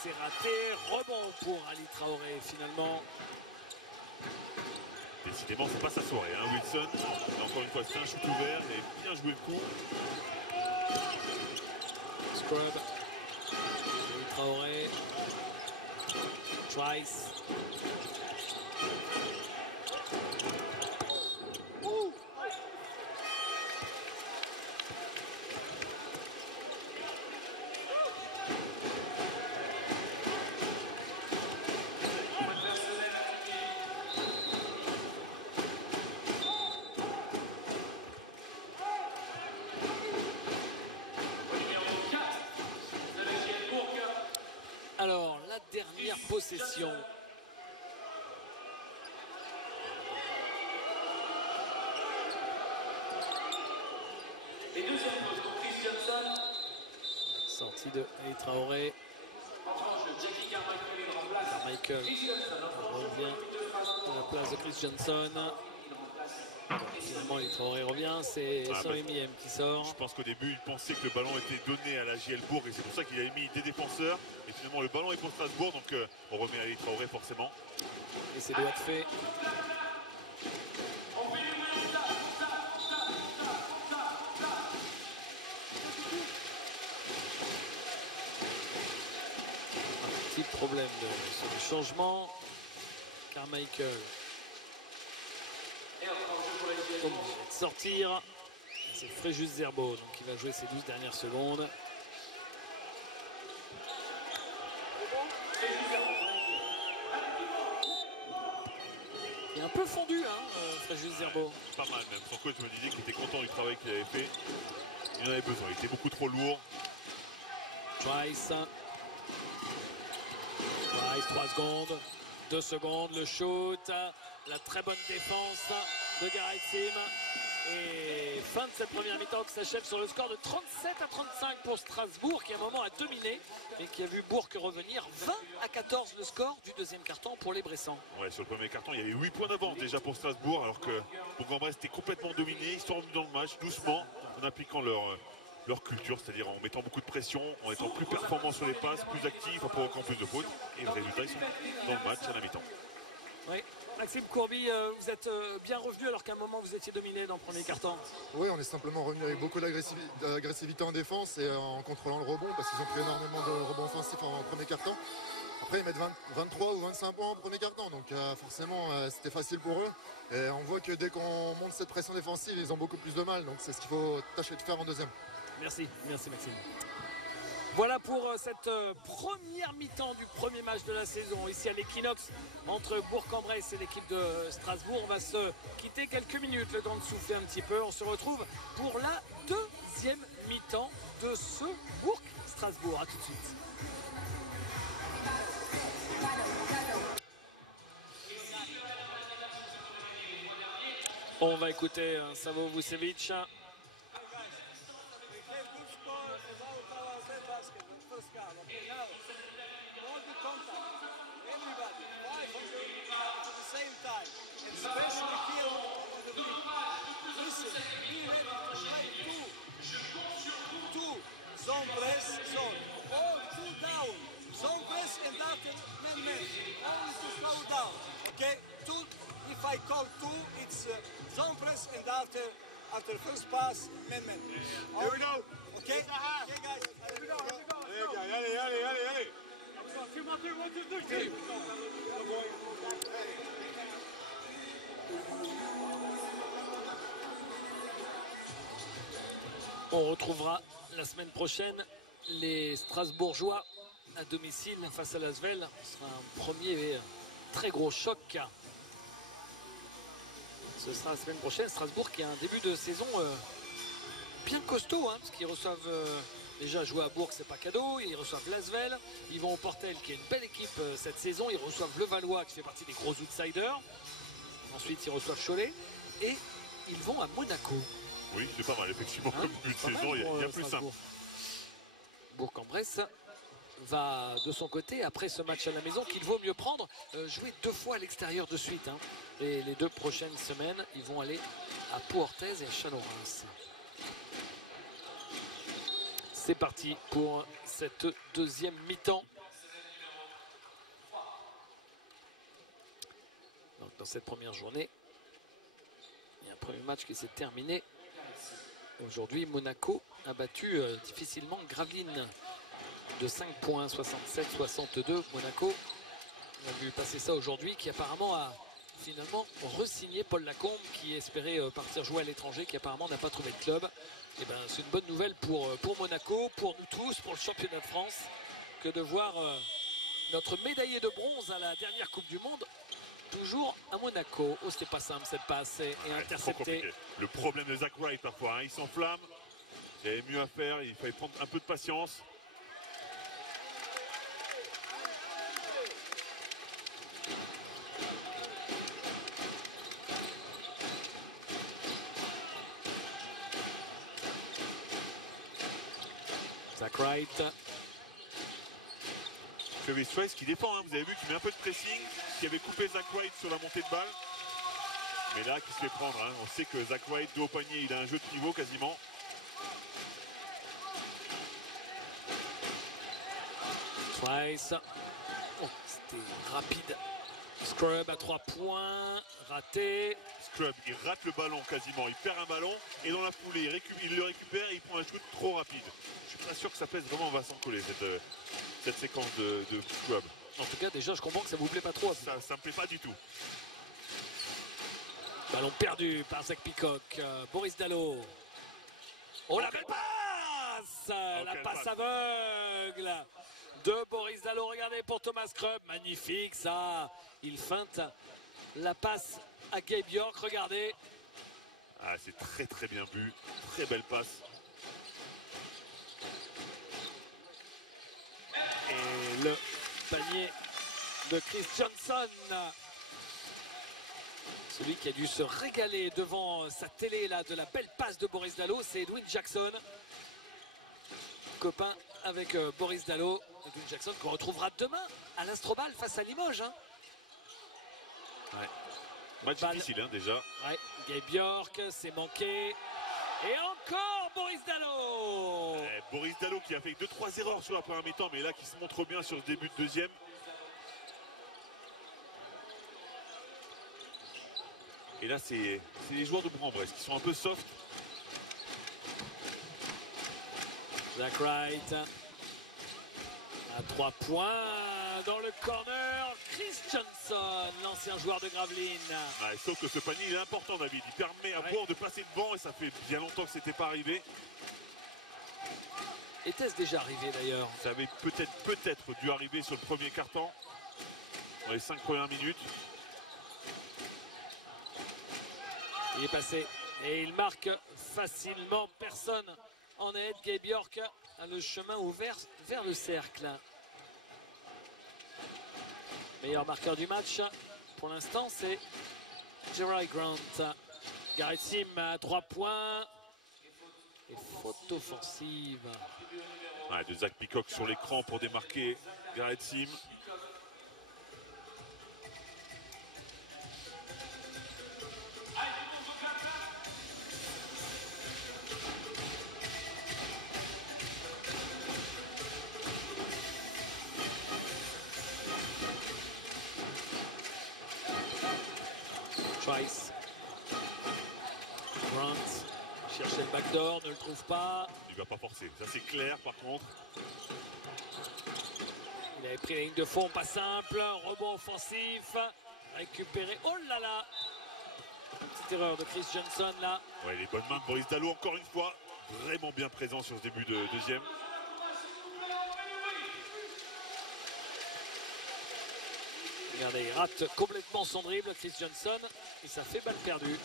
C'est raté, rebond pour Ali Traoré finalement. Décidément, c'est pas sa soirée, hein, Wilson. Mais encore une fois, c'est un shoot ouvert et bien joué le coup. Scrub. Ali Traoré. Trice. Alors, la dernière possession. Et deuxième poste pour Chris Johnson. Sortie de Ali Traoré. En tranche de Jackie Carmichael Carmichael. Chris Johnson revient à la place de Chris Johnson. Finalement, Ali Traoré revient, c'est Sammy Miem qui sort. Je pense qu'au début, il pensait que le ballon était donné à la JL Bourg et c'est pour ça qu'il a mis des défenseurs. Et finalement, le ballon est pour Strasbourg, donc on remet Ali Traoré forcément. Et c'est doigts de fait. Un petit problème sur le changement. Carmichael. Obligé de sortir. C'est Fréjus Zerbo, donc il va jouer ses 12 dernières secondes. Il est un peu fondu, hein, Fréjus Zerbo. Pas mal même. Son coach me disait qu'il était content du travail qu'il avait fait. Il en avait besoin. Il était beaucoup trop lourd. Trice. 3 secondes. 2 secondes. Le shoot. La très bonne défense de Gareth Sim. Et fin de cette première mi-temps qui s'achève sur le score de 37-35 pour Strasbourg, qui à un moment a dominé, mais qui a vu Bourg revenir 20-14 le score du deuxième quart-temps pour les Bressans. Ouais, sur le premier carton, il y avait 8 points d'avance déjà pour Strasbourg, alors que Bourg-en-Bresse était complètement dominé. Ils sont revenus dans le match doucement, en appliquant leur culture, c'est-à-dire en mettant beaucoup de pression, en étant plus performants sur les passes, plus actifs, en provoquant plus de fautes. Et le résultat, ils sont dans le match à la mi-temps. Oui. Maxime Courby, vous êtes bien revenu alors qu'à un moment vous étiez dominé dans le premier quart-temps. Oui, on est simplement revenu avec beaucoup d'agressivité en défense et en contrôlant le rebond parce qu'ils ont pris énormément de rebonds offensifs en premier quart-temps. Après, ils mettent 23 ou 25 points en premier quart-temps, donc forcément c'était facile pour eux. Et on voit que dès qu'on monte cette pression défensive, ils ont beaucoup plus de mal, donc c'est ce qu'il faut tâcher de faire en deuxième. Merci Maxime. Voilà pour cette première mi-temps du premier match de la saison ici à l'Equinox entre Bourg-en-Bresse et l'équipe de Strasbourg. On va se quitter quelques minutes, le temps de souffler un petit peu. On se retrouve pour la deuxième mi-temps de ce Bourg-Strasbourg. A tout de suite. On va écouter Savo Vucevic. Especially here on the week. Listen, be ready to try two zone press, zone. All two down. Zone press and after man. Only to slow down. Okay? Two, if I call two, it's zone press and after first pass, man. Here we go. Okay? Okay, guys. Here we go. Allez. On retrouvera la semaine prochaine les Strasbourgeois à domicile face à l'Asvel. Ce sera un premier très gros choc. Ce sera la semaine prochaine. Strasbourg qui a un début de saison bien costaud, parce qu'ils reçoivent déjà jouer à Bourg, c'est pas cadeau. Ils reçoivent l'Asvel. Ils vont au Portel qui est une belle équipe cette saison. Ils reçoivent le Valois qui fait partie des gros outsiders. Ensuite ils reçoivent Cholet et ils vont à Monaco. Oui, c'est pas mal, effectivement, comme début de saison, il y a plus simple. Bourg-en-Bresse va de son côté, après ce match à la maison, qu'il vaut mieux prendre, jouer 2 fois à l'extérieur de suite. Et les 2 prochaines semaines, ils vont aller à Pau-Orthez et à Chalon-Reims. C'est parti pour cette deuxième mi-temps. Donc, dans cette première journée, il y a un premier match qui s'est terminé. Aujourd'hui, Monaco a battu difficilement Gravelines de 5 points, 67-62. Monaco a vu passer ça aujourd'hui, qui apparemment a finalement re-signé Paul Lacombe, qui espérait partir jouer à l'étranger, qui apparemment n'a pas trouvé de club. Et ben, c'est une bonne nouvelle pour Monaco, pour nous tous, pour le championnat de France, que de voir notre médaillé de bronze à la dernière Coupe du Monde toujours à Monaco. Oh, c'était pas simple cette passe et interceptée. Le problème de Zach Wright parfois, il s'enflamme. Il y avait mieux à faire, il fallait prendre un peu de patience. Zach Wright. Travis Trice qui défend, vous avez vu qu'il met un peu de pressing, qui avait coupé Zach Wright sur la montée de balle. Mais là, qui se fait prendre, on sait que Zach Wright, dos au panier, il a un jeu de niveau quasiment. Trice. Oh, c'était rapide. Scrub à 3 points, raté. Scrub, il rate le ballon quasiment, il perd un ballon et dans la foulée, il le récupère et il prend un shoot trop rapide. Je suis pas sûr que ça pèse vraiment Vincent Collet, cette séquence de Scrub. En tout cas, déjà, je comprends que ça vous plaît pas trop. Ça me plaît pas du tout. Ballon perdu par Zach Peacock. Boris Dallo. Oh, la belle passe! La passe aveugle de Boris Dallo. Regardez pour Thomas Scrub. Magnifique, ça. Il feinte la passe à Gabe York. Regardez. Ah, c'est très très bien vu. Très belle passe. Et le panier de Chris Johnson Celui qui a dû se régaler devant sa télé là, de la belle passe de Boris Dalot, c'est Edwin Jackson. Copain avec Boris Dalot. Edwin Jackson qu'on retrouvera demain à l'Astrobal face à Limoges. Hein. Ouais. Match difficile hein, déjà. Ouais. Gabe Bjork, c'est manqué. Et encore Boris Dalot. Boris Dalot qui a fait 2-3 erreurs sur la première mi-temps, mais là qui se montre bien sur ce début de deuxième. Et là, c'est les joueurs de Bourg-en-Bresse qui sont un peu soft. Zach Wright à 3 points dans le corner. Chris Johnson, l'ancien joueur de Gravelines. Ouais, sauf que ce panier il est important, David. Il permet à Bourg de passer devant et ça fait bien longtemps que ce n'était pas arrivé. Était-ce déjà arrivé d'ailleurs? Ça avait peut-être dû arriver sur le premier quart-temps, dans les 5 premières minutes. Il est passé et il marque facilement. Personne en aide. Gabe Bjork a le chemin ouvert vers le cercle. Meilleur marqueur du match pour l'instant, c'est Jerry Grant. Garrett Sim à 3 points. Et faute offensive. Ouais, de Zach Peacock sur l'écran pour démarquer Garrett Sim. Trice. Grant cherchait le backdoor, ne le trouve pas. Il ne va pas forcer, ça c'est clair par contre. Il avait pris la ligne de fond, pas simple. Rebond offensif. Récupéré. Oh là là! Une petite erreur de Chris Johnson là. Ouais, les bonnes mains de Boris Dalot encore une fois. Vraiment bien présent sur ce début de deuxième. Regardez, il rate complètement son dribble, Chris Johnson, et ça fait balle perdue.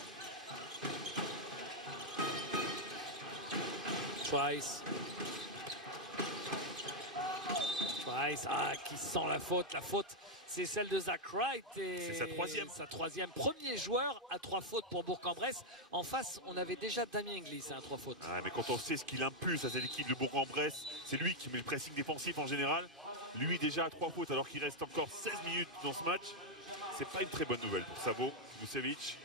Trice. Trice, qui sent la faute. La faute, c'est celle de Zach Wright. C'est sa troisième. Sa troisième. Premier joueur à 3 fautes pour Bourg-en-Bresse. En face, on avait déjà Damien Inglis à 3 fautes. Ah, mais quand on sait ce qu'il impulse à cette équipe de Bourg-en-Bresse, c'est lui qui met le pressing défensif en général. Lui déjà à 3 fautes alors qu'il reste encore 16 minutes dans ce match. C'est pas une très bonne nouvelle pour Savo Vucevic.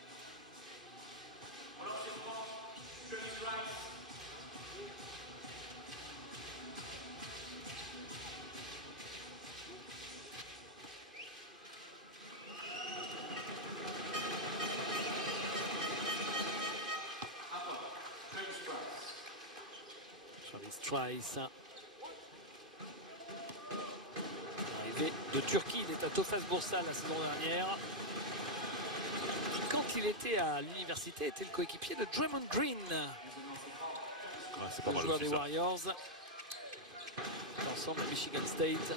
Trice. Arrivé de Turquie, il est à Tofaş Bursa la saison dernière. Quand il était à l'université, était le coéquipier de Draymond Green, C'est pas le mal joueur aussi des ça. Warriors. Ensemble à Michigan State.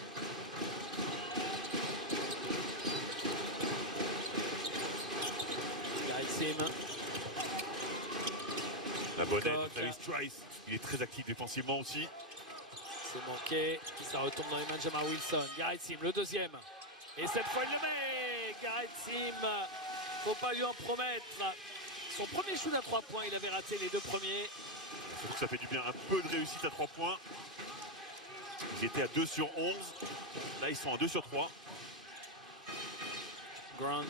Garrett Sim. La bonne aide, Coq. Travis Trice. Il est très actif défensivement aussi. C'est manqué. Ça retombe dans les mains de Jamar Wilson. Garrett Sim, le deuxième. Et cette fois, il le met. Garrett Sim. Faut pas lui en promettre. Son premier shoot à 3 points, il avait raté les 2 premiers. Surtout que ça fait du bien, un peu de réussite à 3 points. Ils étaient à 2 sur 11. Là, ils sont à 2 sur 3. Grant.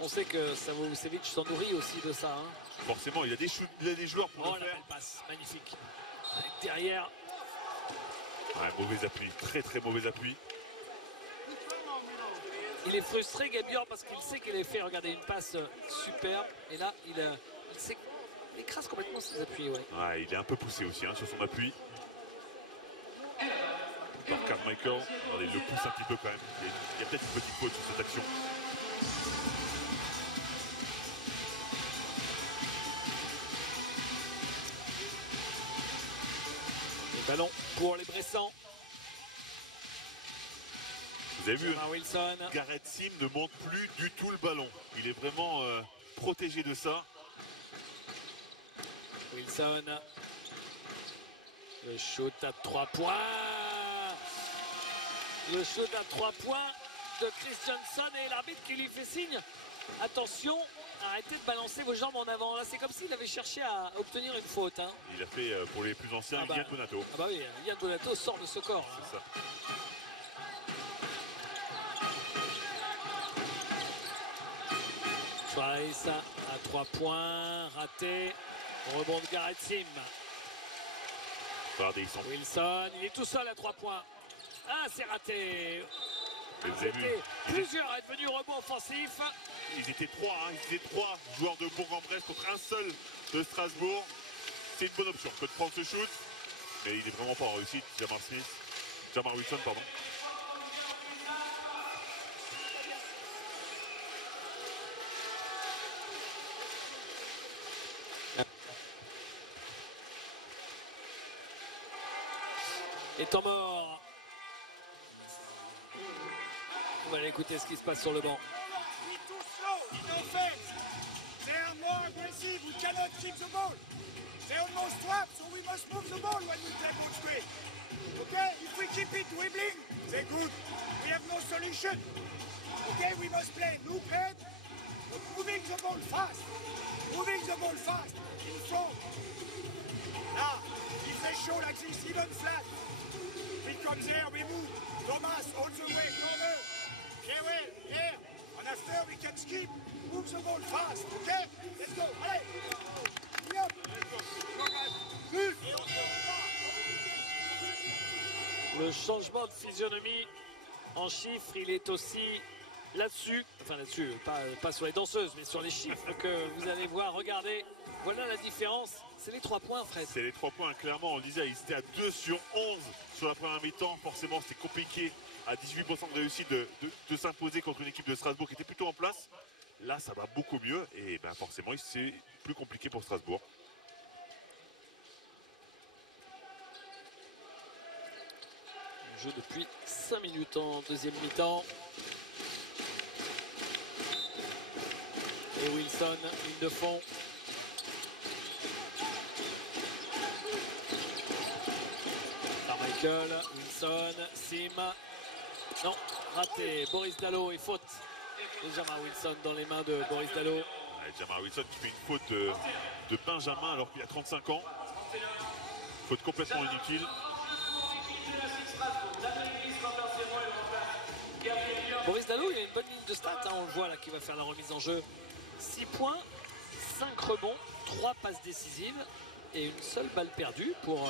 On sait que Savo Vucevic s'en nourrit aussi de ça. Hein. Forcément, il a des joueurs pour Oh, le la faire. belle passe. Magnifique. Avec derrière. Ouais, mauvais appui, très très mauvais appui. Il est frustré, Gabior, parce qu'il sait qu'il avait fait regarder une passe superbe. Et là, il écrase complètement ses appuis. Ouais. Ouais, il est un peu poussé aussi hein, sur son appui. Par Carmichael. Regardez, il le pousse un petit peu quand même. Il y a peut-être une petite faute sur cette action. Le ballon pour les Bressans. Vous avez vu, Jamar Wilson. Garrett Sim ne monte plus du tout le ballon. Il est vraiment protégé de ça. Wilson. Le shoot à 3 points. Le shoot à 3 points de Chris Johnson et l'arbitre qui lui fait signe Attention, arrêtez de balancer vos jambes en avant. Là, c'est comme s'il avait cherché à obtenir une faute. Hein. Il a fait, pour les plus anciens, Ah bah, Yann Donato. Ah bah oui, Yann Donato sort de ce corps. Hein. C'est ça. Schweiz à 3 points, raté. Rebond de Garrett Sim. Regardez, ils sont. Wilson, il est tout seul à 3 points. Ah, c'est raté. Vous avez vu, C'était plusieurs est devenu rebond offensif. ils étaient trois, hein, ils étaient trois joueurs de Bourg-en-Bresse contre un seul de Strasbourg. C'est une bonne option que de prendre ce shoot. Mais il est vraiment pas en réussite, Jamar Wilson, pardon. Et temps mort. On va aller écouter ce qui se passe sur le banc. We too slow in offense. They are more aggressive. We cannot keep the ball. They almost trap, so we must move the ball when we play ball screen. Okay? If we keep it dribbling, they're good. We have no solution. Okay? We must play loop head, but moving the ball fast. Moving the ball fast in front. Now, if they show like this, even flat, we come there, we move. Thomas, all the way, corner. Here, here. And after we can skip, move the ball fast, okay? Let's go, allez! Yep. Good. Le changement de physionomie en chiffres, il est aussi là-dessus. Enfin là-dessus, pas sur les danseuses, mais sur les chiffres que vous allez voir. Regardez, voilà la différence. C'est les 3 points, Fred. C'est les 3 points, clairement. On le disait, ils étaient à 2 sur 11 sur la première mi-temps. Forcément, c'était compliqué à 18% de réussite de s'imposer contre une équipe de Strasbourg qui était plutôt en place. Là, ça va beaucoup mieux et ben, forcément, c'est plus compliqué pour Strasbourg. On joue depuis 5 minutes en deuxième mi-temps. Et Wilson, ligne de fond. Carmichael, Wilson, Sim. Non, raté. Boris Dalot et faute. Et Jamar Wilson dans les mains de Boris Dalot. Jamar Wilson qui fait une faute de Benjamin alors qu'il a 35 ans. Faute complètement inutile. Boris Dalot, il a une bonne ligne de stats, hein, on le voit là, qui va faire la remise en jeu. 6 points, 5 rebonds, 3 passes décisives et une seule balle perdue pour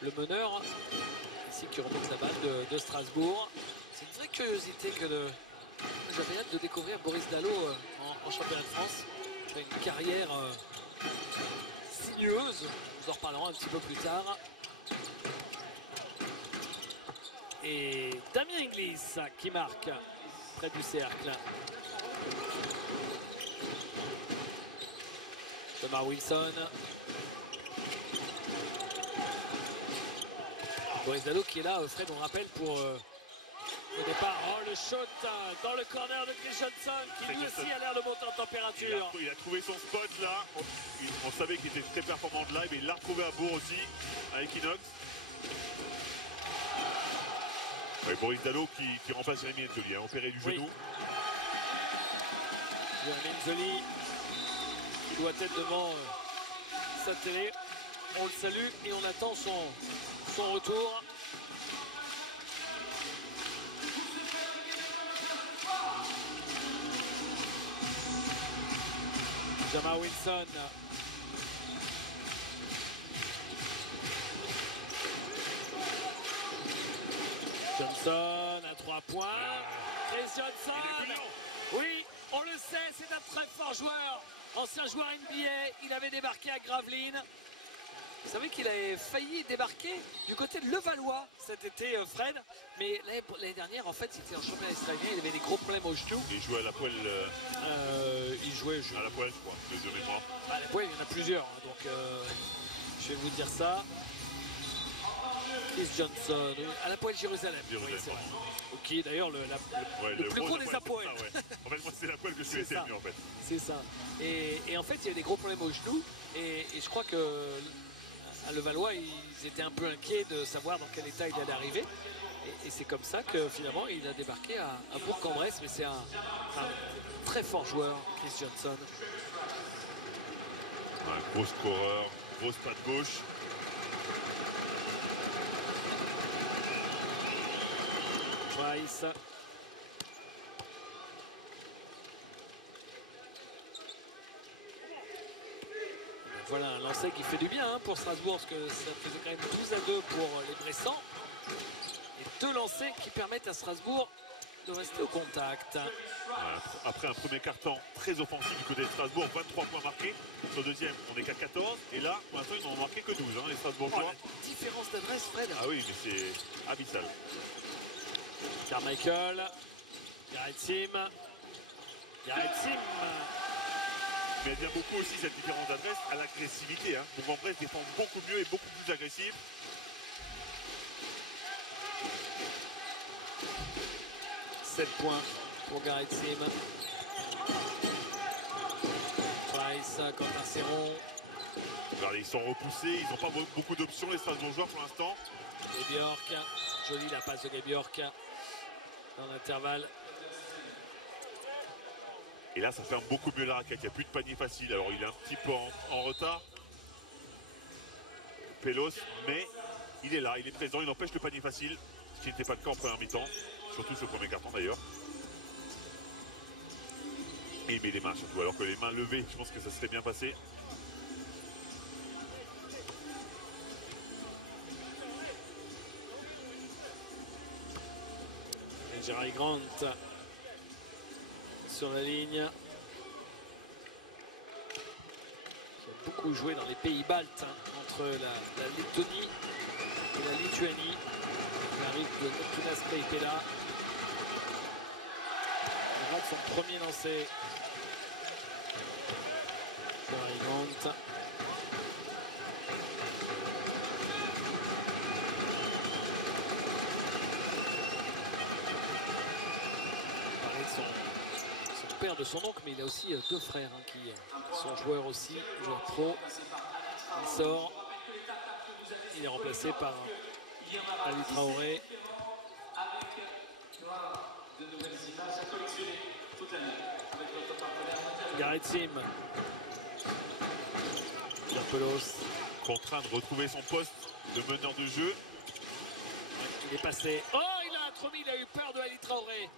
le meneur, ici qui remonte la balle de Strasbourg. C'est une vraie curiosité que j'avais hâte de découvrir Boris Dalot en championnat de France. Il a une carrière sinueuse, nous en reparlerons un petit peu plus tard. Et Damien Inglis qui marque près du cercle. Jamar Wilson. Boris Dalot qui est là, Fred, on rappelle pour au départ. Oh, le shot dans le corner de Chris Johnson qui lui aussi a l'air de monter en température. Il a trouvé son spot là. On savait qu'il était très performant de live et il l'a retrouvé à Bourg aussi à Equinox. Ouais, Boris Dalot qui remplace Jérémy Enzoli, opéré du genou. Jérémy Enzoli qui doit être devant sa télé. On le salue et on attend son retour. Jamar Wilson. Johnson à 3 points. Chris Johnson. Oui, on le sait, c'est un très fort joueur. Ancien joueur NBA, il avait débarqué à Gravelines. Vous savez qu'il avait failli débarquer du côté de Levallois cet été, Fred. Mais l'année dernière, en fait, il était en championnat israélien. Il avait des gros problèmes au genou. Il jouait à la poêle. Il jouait à la poêle, je crois, de mémoire. À la poêle, il y en a plusieurs. Donc, je vais vous dire ça. Chris Johnson, à la poêle Jérusalem. Oui, c'est vrai. Ok, d'ailleurs, le plus gros des apoèles. En fait, moi, c'est la poêle que je suis mieux, en fait. C'est ça. Et en fait, il y a des gros problèmes au genou. Et je crois que à Levallois, ils étaient un peu inquiets de savoir dans quel état il allait arriver. Et c'est comme ça que finalement il a débarqué à Bourg-en-Bresse. Mais c'est un très fort joueur, Chris Johnson. Un gros scoreur, grosse patte gauche. Price. Voilà un lancer qui fait du bien pour Strasbourg, parce que ça faisait quand même 12-2 pour les Bressans. Et 2 lancers qui permettent à Strasbourg de rester au contact. Après un premier quart-temps très offensif du côté de Strasbourg, 23 points marqués. Sur le deuxième, on n'est qu'à 14. Et là, pour l'instant, ils n'en ont marqué que 12, les Strasbourgeois. La différence d'adresse, Fred. Ah oui, mais c'est abyssal. Carmichael, Garrett Sim. Mais elle vient beaucoup aussi, cette différence d'adresse, à l'agressivité. Bourg-en-Bresse défend beaucoup mieux et beaucoup plus agressif. « 7 points pour Garrett Sim. Price, Quentin Serron. Regardez, ils sont repoussés, ils n'ont pas beaucoup d'options, les Strasbourgeois pour l'instant. Gabiork, jolie la passe de Gabiork dans l'intervalle. Et là, ça ferme beaucoup mieux la raquette. Il n'y a plus de panier facile. Alors, il est un petit peu en retard. Pelos, mais il est là, il est présent. Il empêche le panier facile, ce qui n'était pas le cas en première mi-temps. Surtout ce premier carton d'ailleurs. Et il met les mains surtout. Alors que les mains levées, je pense que ça serait bien passé. Et Jerry Grant sur la ligne. Qui a beaucoup joué dans les pays baltes, entre la Lettonie et la Lituanie. Il arrive de Neptunas Klaipėda. Il rate son premier lancé. Jerry Grant. Son père de son oncle, mais il a aussi 2 frères qui sont joueurs aussi, joueurs pro. Il sort, il est remplacé par Ali Traoré. Garrett Sim. Pelos. Contraint de retrouver son poste de meneur de jeu. Il est passé. Oh, il a trop mis, il a eu peur de Ali Traoré.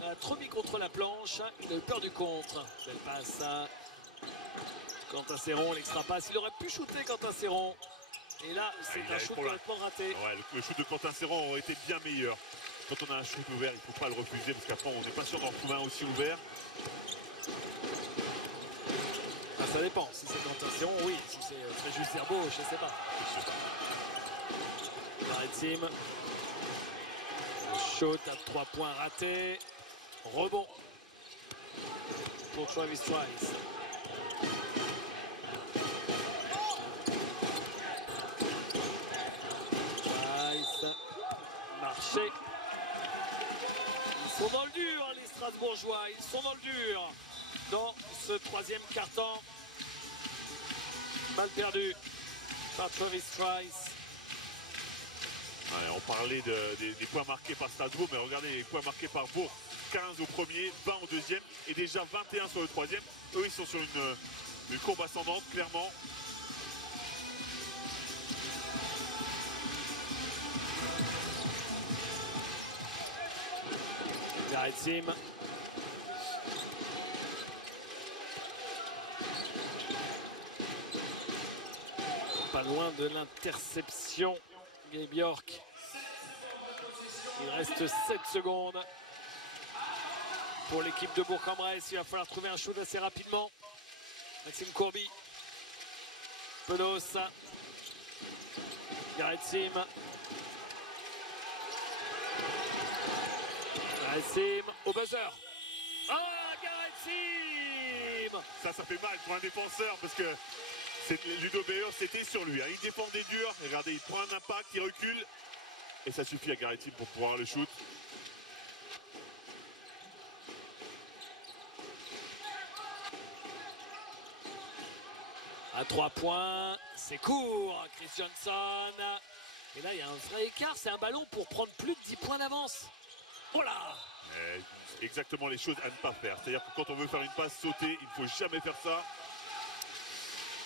Il a trop mis contre la planche, il a eu peur du contre. Belle passe à Quentin Serron, l'extra passe. Il aurait pu shooter Quentin Serron. Et là, c'est un shoot complètement raté. Ouais, le shoot de Quentin Serron aurait été bien meilleur. Quand on a un shoot ouvert, il ne faut pas le refuser parce qu'après, on n'est pas sûr d'en trouver un aussi ouvert. Ah, ça dépend. Si c'est Quentin Serron, oui. Si c'est Fréjus Zerbo, je ne sais pas. Garrett Sim. Shoot à 3 points raté. Rebond pour Travis Trice. Trice. Marché. Ils sont dans le dur, les Strasbourgeois. Ils sont dans le dur dans ce 3e quart-temps. Balle perdue par Travis Trice. Ouais, on parlait des points marqués par Strasbourg, mais regardez les points marqués par Bourg. 15 au premier, 20 au deuxième et déjà 21 sur le troisième. Eux, ils sont sur une courbe ascendante, clairement. Garrett Sim. Pas loin de l'interception. Gabiork. Il reste 7 secondes pour l'équipe de Bourg-en-Bresse. Il va falloir trouver un shoot assez rapidement. Maxime Courby. Pelos. Garrett Sim. Garrett Sim au buzzer. Oh, Garrett Sim! Ça fait mal pour un défenseur parce que Ludo Beer, c'était sur lui. Il défendait dur. Regardez, il prend un impact, il recule. Et ça suffit à Garrett Sim pour pouvoir le shoot. À 3 points, c'est court. Chris Johnson. Et là, il y a un vrai écart. C'est un ballon pour prendre plus de 10 points d'avance. Oh là! Exactement les choses à ne pas faire. C'est-à-dire que quand on veut faire une passe sauter, il ne faut jamais faire ça.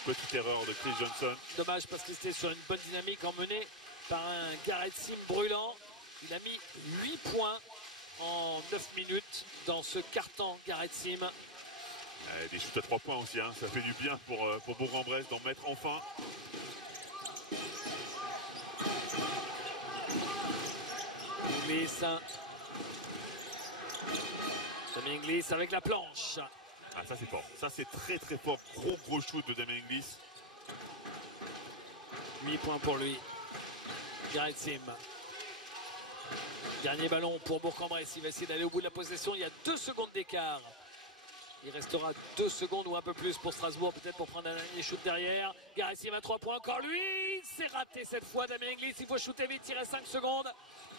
Petite erreur de Chris Johnson. Dommage parce qu'il était sur une bonne dynamique emmenée par un Garrett Sim brûlant. Il a mis 8 points en 9 minutes dans ce carton Garrett Sim. Des shoots à 3 points aussi, hein. Ça fait du bien pour Bourg-en-Bresse d'en mettre enfin. Inglis. Damien Inglis avec la planche. Ah, ça c'est fort. Ça c'est très très fort. Gros shoot de Damien Inglis. 8 points pour lui. Garrett Sim. Dernier ballon pour Bourg-en-Bresse. Il va essayer d'aller au bout de la possession. Il y a 2 secondes d'écart. Il restera 2 secondes ou un peu plus pour Strasbourg, peut-être pour prendre un dernier shoot derrière. Garrett Sim à 3 points. Encore lui. C'est raté cette fois. Damien Inglis. Il faut shooter vite. Il reste 5 secondes.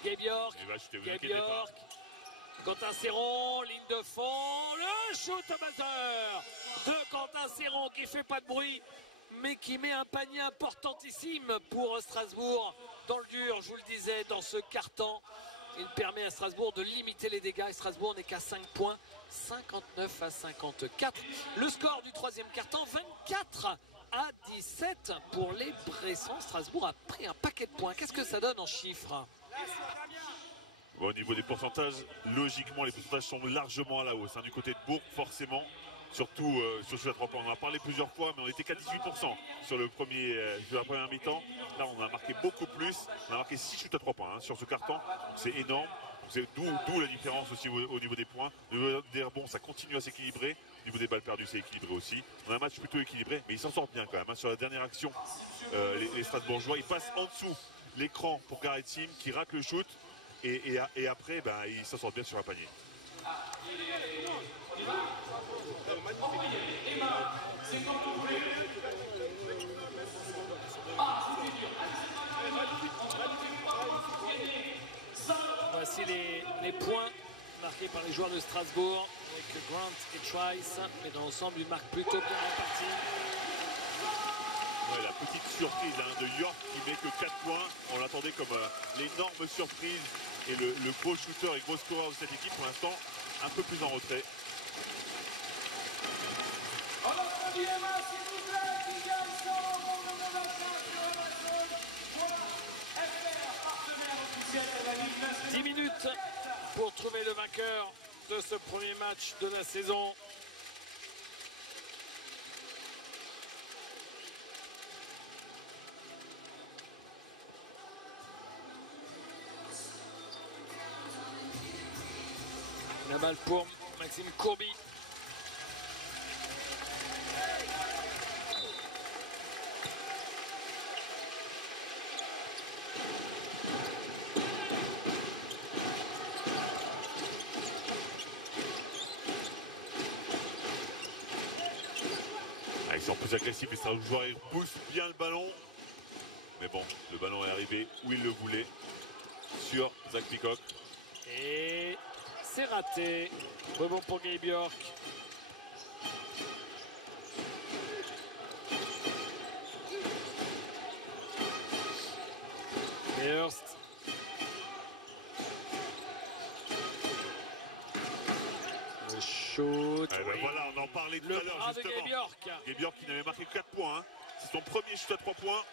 Gabe York. Il va shooter, vous Gabe inquiétez pas. York. Quentin Serron, ligne de fond, le shoot au buzzer de Quentin Serron qui fait pas de bruit mais qui met un panier importantissime pour Strasbourg dans le dur, je vous le disais, dans ce carton. Il permet à Strasbourg de limiter les dégâts et Strasbourg n'est qu'à 5 points, 59 à 54. Le score du troisième carton, 24 à 17 pour les Bressans. Strasbourg a pris un paquet de points. Qu'est-ce que ça donne en chiffres ? Bon, au niveau des pourcentages, logiquement, les pourcentages sont largement à la hausse. Hein, du côté de Bourg, forcément, surtout sur ce 3 points. On en a parlé plusieurs fois, mais on était qu'à 18% sur la première mi-temps. Là, on a marqué beaucoup plus. On a marqué 6 shoots à 3 points hein, sur ce carton. Donc, c'est énorme. C'est d'où la différence aussi au niveau des points. Au niveau des rebonds, ça continue à s'équilibrer. Au niveau des balles perdues, c'est équilibré aussi. On a un match plutôt équilibré, mais ils s'en sortent bien quand même. Hein. Sur la dernière action, les Strasbourgeois, ils passent en dessous l'écran pour Garrett Sim qui rate le shoot. Et après, ben, ils s'en sortent bien sur un panier. Voici les points marqués par les joueurs de Strasbourg avec Grant et Trice. Mais dans l'ensemble, une marque plutôt bien répartie. Ouais, la petite surprise hein, de York qui met que 4 points. On l'attendait comme l'énorme surprise et le gros shooter et gros scoreur de cette équipe. Pour l'instant, un peu plus en retrait. Applaudissez-moi s'il vous plaît, qui gagne son rondement d'achat sur Amazon. Voilà, FR, partenaire officiel de la Ligue nationale. 10 minutes pour trouver le vainqueur de ce premier match de la saison. La balle pour Maxime Courby. Ah, ils sont plus agressifs, les Strasbourgeois ils poussent bien le ballon. Mais bon, le ballon est arrivé où il le voulait, sur Zach Peacock. Et c'est raté. Rebond pour Gabe York. Hurst. Le shoot. Eh ben Oui. voilà, on en parlait tout Le à l'heure bras de justement. Gabe York. Gabe York qui n'avait marqué que 4 points. Hein. C'est son premier shoot à 3 points.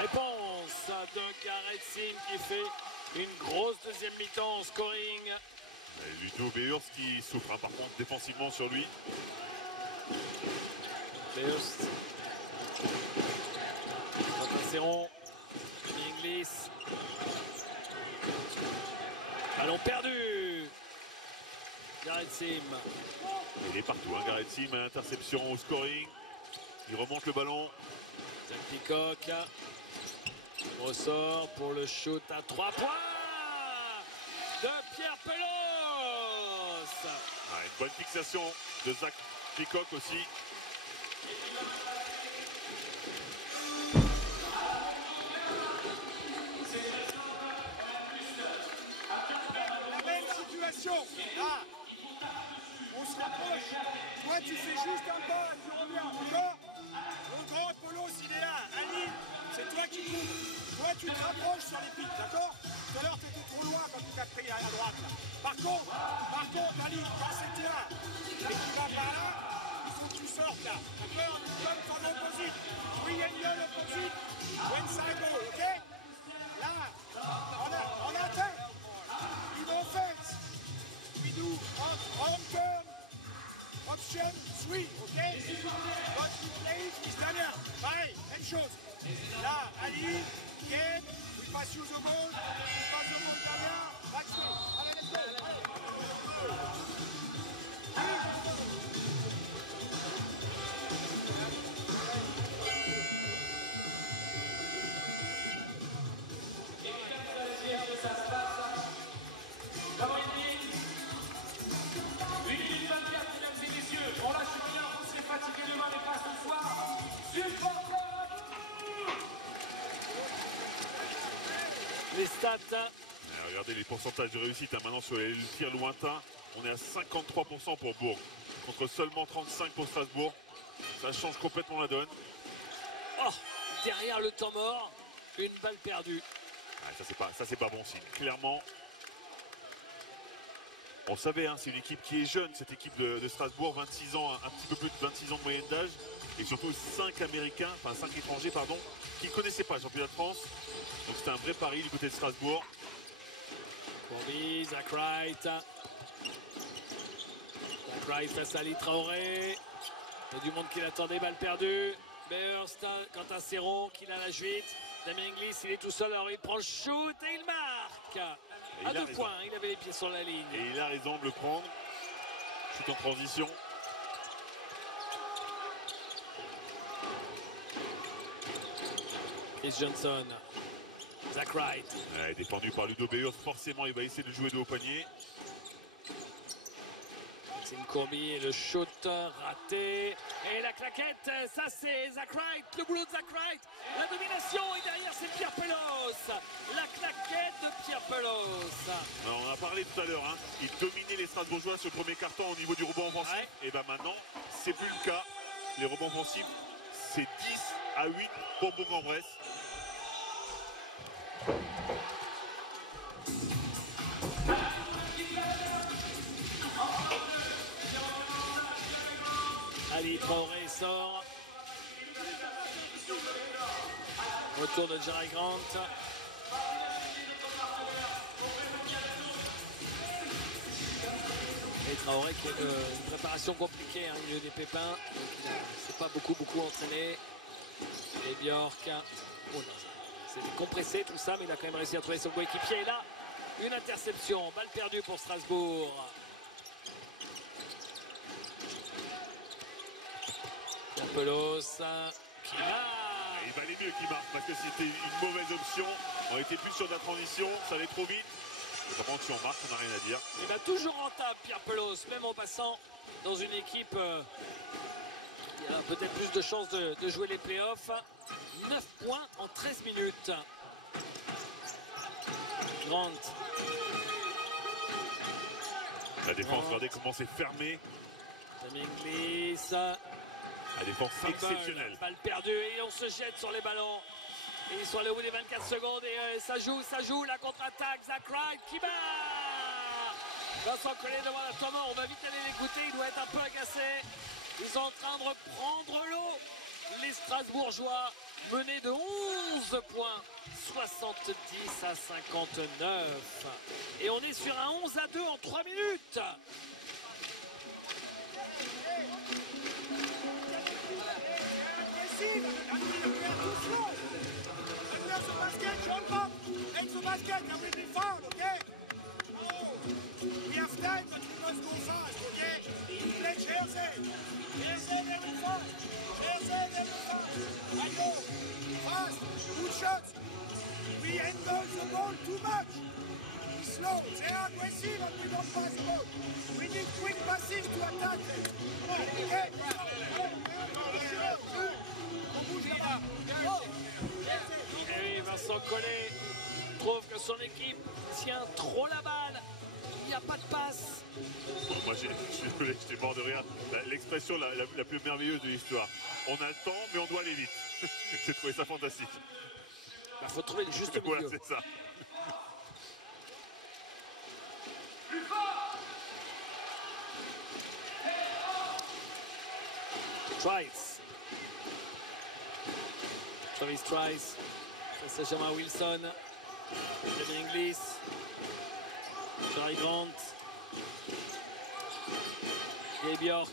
Réponse de Garrett Sim qui fait une grosse deuxième mi-temps en scoring. Et Ludo Beers qui souffre hein, par contre défensivement sur lui. Hurst. Quentin Serron. Inglis. Ballon perdu. Garrett Sim. Il est partout, hein, Garrett Sim à l'interception au scoring. Il remonte le ballon. Zach Peacock ressort pour le shoot à 3 points de Pierre Pelos. Ah, une bonne fixation de Zach Peacock aussi. Attention, là, on se rapproche. Toi, tu fais juste un pas, tu reviens, d'accord? Le grand Polos, il est là. Ali, c'est toi qui couvres. Toi, tu te rapproches sur les pics, d'accord? Tout à l'heure, tu étais trop loin quand tu t'as pris à droite. Là. Par contre, Ali, quand c'est là, et tu vas par là, il faut que tu sortes là. D'accord? Comme ton opposite. Oui, and your opposite. When side go, ok? Là, on atteint. In offense. We do on turn. Option 3, ok? But we play it is Damien. Pareil, même chose. Là, Ali, Ken, we pass you the ball. We pass the ball, Damien. That's it. Allez, let's go. Ça se passe. Comme il dit, 1 minute 24, mesdames et messieurs. On lâche rien, on s'est fatigué demain, mais pas ce soir. Supporters à bout. Les stats. Regardez les pourcentages de réussite. Maintenant sur les tirs lointains, on est à 53% pour Bourg. Contre seulement 35% pour Strasbourg. Ça change complètement la donne. Oh, derrière le temps mort, une balle perdue. Ah, ça c'est pas bon signe. Clairement, on savait, hein, c'est une équipe qui est jeune, cette équipe de Strasbourg, 26 ans, un petit peu plus de 26 ans de moyenne d'âge, et surtout 5 Américains, enfin 5 étrangers, pardon, qui ne connaissaient pas le championnat de France. Donc c'était un vrai pari du côté de Strasbourg. Courby, Zach Wright. Zach Wright face à Ali Traoré. Il y a du monde qui l'attendait, balle perdue. Burst, Quentin Serrault qui l'a la juite. Damien Inglis, il est tout seul, alors il prend le shoot et il marque. À 2 points, il avait les pieds sur la ligne. Et il a raison de le prendre. Shoot en transition. Chris Johnson. Zach Wright. Ouais, défendu par Ludo Beos, forcément il va essayer de jouer de haut panier. Maxime Courby et le shoot raté. Et la claquette, ça c'est Zach Wright, le boulot de Zach Wright. La domination et derrière c'est Pierre Pelos. La claquette de Pierre Pelos. Alors, on a parlé tout à l'heure, hein, il dominait les Strasbourgeois sur le premier carton au niveau du rebond offensif. Ouais. Et bien maintenant, c'est plus le cas. Les rebonds offensifs, c'est 10-8 pour Bourg-en-Bresse. Ali Traoré sort. Retour de Jerry Grant. Et Traoré qui a une préparation compliquée, hein, il a eu des pépins, donc il s'est pas beaucoup entraîné. Et Bjork, oh c'est compressé tout ça, mais il a quand même réussi à trouver son coéquipier. Et là, une interception, balle perdue pour Strasbourg. Pelos qui Il valait mieux qu'il marque parce que c'était une mauvaise option. On était plus sur de la transition, ça allait trop vite. Par contre, si on marque, on n'a rien à dire. Il va toujours rentable, Pierre Pelos, même en passant dans une équipe qui a peut-être plus de chances de jouer les playoffs. 9 points en 13 minutes. Grant. La défense, regardez comment c'est fermé. Damien Inglis. La défense exceptionnelle. Balle perdue et on se jette sur les ballons. Et ils sont allés au bout des 24 secondes et ça joue, la contre-attaque. Zach Wright qui bat. Vincent Collet devant la tournoi, on va vite aller l'écouter, il doit être un peu agacé. Ils sont en train de reprendre l'eau. Les Strasbourgeois menés de 11 points, 70-59. Et on est sur un 11-2 en 3 minutes. It's the basket, and we'll be fouled, okay? Oh, we have time, but we must go fast, okay? Play Jersey. Jersey, they will fall. Jersey, they will fall. I go. Fast, good shots. We handle the ball too much. We slow. They are aggressive and we don't pass the ball. We need quick passes to attack them. Come on, okay? On bouge là-bas. Et Vincent Collet trouve que son équipe tient trop la balle. Il n'y a pas de passe. Bon, moi, je suis désolé, j'étais mort de rire. L'expression la plus merveilleuse de l'histoire. On a le temps, mais on doit aller vite. J'ai trouvé ça fantastique. Il faut trouver le juste milieu. Voilà, c'est ça. Trice. Travis Trice. Face à Jamal Wilson. Damien Inglis. Jerry Grant. Gabe York.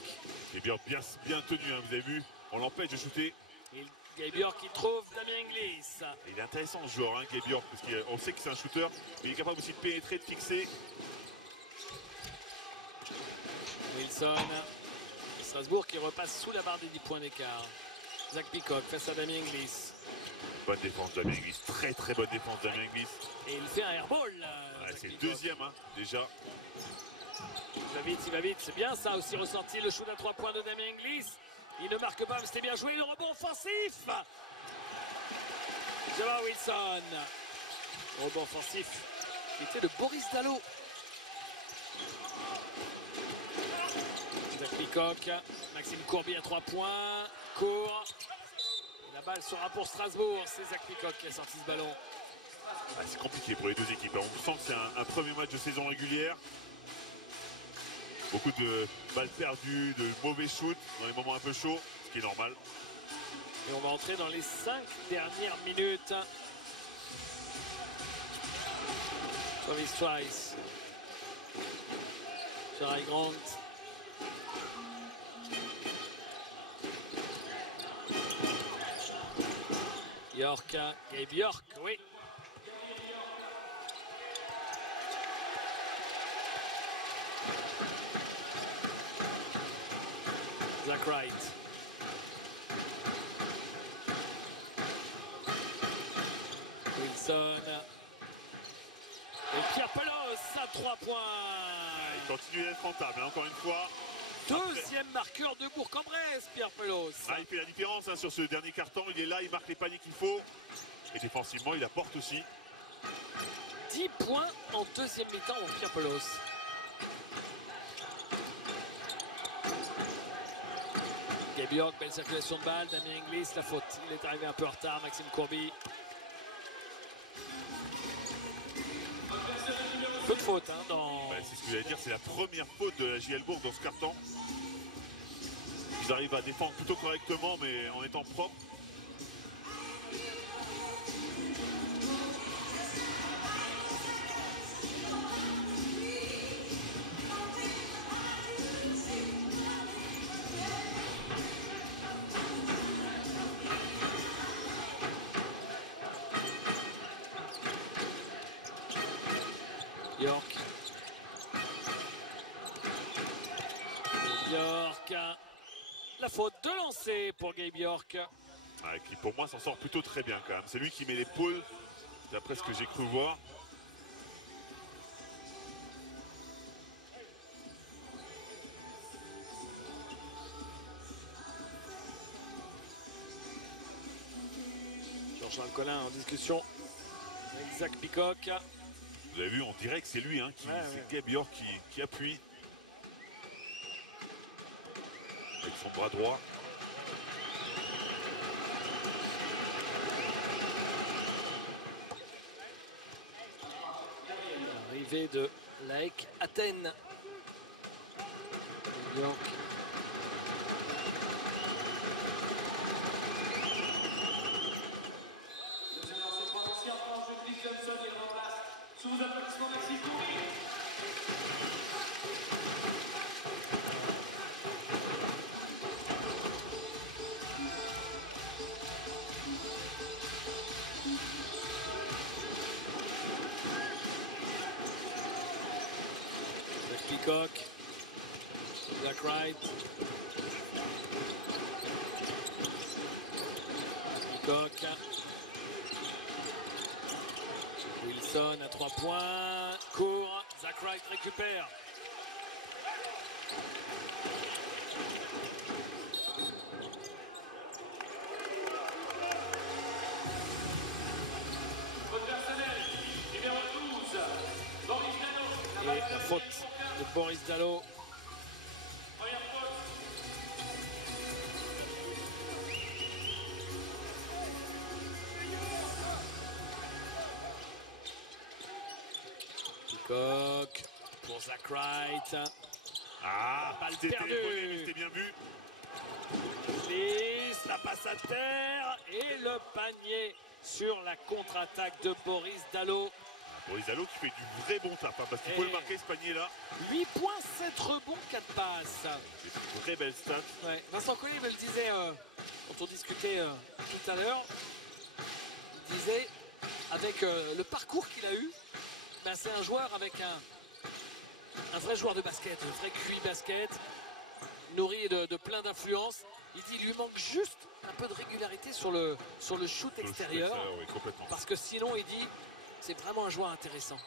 Et bien tenu, hein, vous avez vu. On l'empêche de shooter. Et Gabe York qui trouve Damien Inglis. Et il est intéressant ce joueur, hein, Gabe York, parce qu'on sait que c'est un shooter, mais il est capable aussi de pénétrer, de fixer. Wilson. Strasbourg qui repasse sous la barre des 10 points d'écart. Zach Peacock face à Damien Inglis. Bonne défense Damien Inglis, très très bonne défense Damien Inglis. Et il fait un airball. Ouais, c'est le deuxième, hein, déjà. Il va vite, c'est bien ça aussi ressenti le shoot à 3 points de Damien Inglis. Il ne marque pas, mais c'était bien joué, le rebond offensif. Jamal Wilson. Rebond offensif qui était de Boris Dalot. Zach Peacock, Maxime Courby à 3 points, court. La balle sera pour Strasbourg, c'est Zach Peacock qui a sorti ce ballon. Ah, c'est compliqué pour les deux équipes, hein. On sent que c'est un premier match de saison régulière. Beaucoup de balles perdues, de mauvais shoots dans les moments un peu chauds, ce qui est normal. Et on va entrer dans les 5 dernières minutes. Travis Trice. Jerry Grant. York, Gabe York, oui. Zach Wright. Wilson. Et Pierre Pelos à 3 points. Il continue d'être rentable, hein, encore une fois. Deuxième marqueur de Bourg-en-Bresse, Pierre Pelos. Ah, il fait la différence, hein, sur ce dernier carton. Il est là, il marque les paniers qu'il faut. Et défensivement, il apporte aussi. 10 points en deuxième mi-temps pour Pierre Pelos. Gabe York, belle circulation de balle. Damien Inglis, la faute. Il est arrivé un peu en retard. Maxime Courby. Peu de faute, hein, dans... Ouais, c'est ce que j'allais dire, c'est la première faute de la JL Bourg dans ce carton. Ils arrivent à défendre plutôt correctement, mais en étant propres. York. York. La faute de lancer pour Gabe York. Ah, qui pour moi s'en sort plutôt très bien quand même. C'est lui qui met l'épaule, d'après ce que j'ai cru voir. Jean-Charles Collin en discussion avec Zach Peacock. Vous avez vu, on dirait que c'est lui, hein, c'est Gabe York qui appuie. Avec son bras droit. Arrivée de l'AEK Athènes. York. Sous vos applaudissements, Maxime Courby. Peacock. Zach Wright. Peacock. Wilson à 3 points. Court. Zach Wright récupère. Votre personnel, numéro 12, Boris Dalot. La faute de Boris Dalot. Peacock pour Zach Wright. Ah, Balle c'était perdue. téléphoné, mais c'était bien vu. Lisse, la passe à terre et le panier sur la contre-attaque de Boris Dalot. Boris Dalot qui fait du vrai bon tap, hein, parce qu'il Et- faut le marquer ce panier-là. 8 points, 7 rebonds, 4 passes. Des très belles stats. Ouais. Vincent Collet me le disait quand on discutait tout à l'heure. Il disait, avec le parcours qu'il a eu, ben, c'est un joueur avec un vrai joueur de basket, un vrai QI basket, nourri de plein d'influence. Il dit il lui manque juste un peu de régularité sur le shoot extérieur. Oui, complètement. Parce que sinon, il dit, c'est vraiment un joueur intéressant.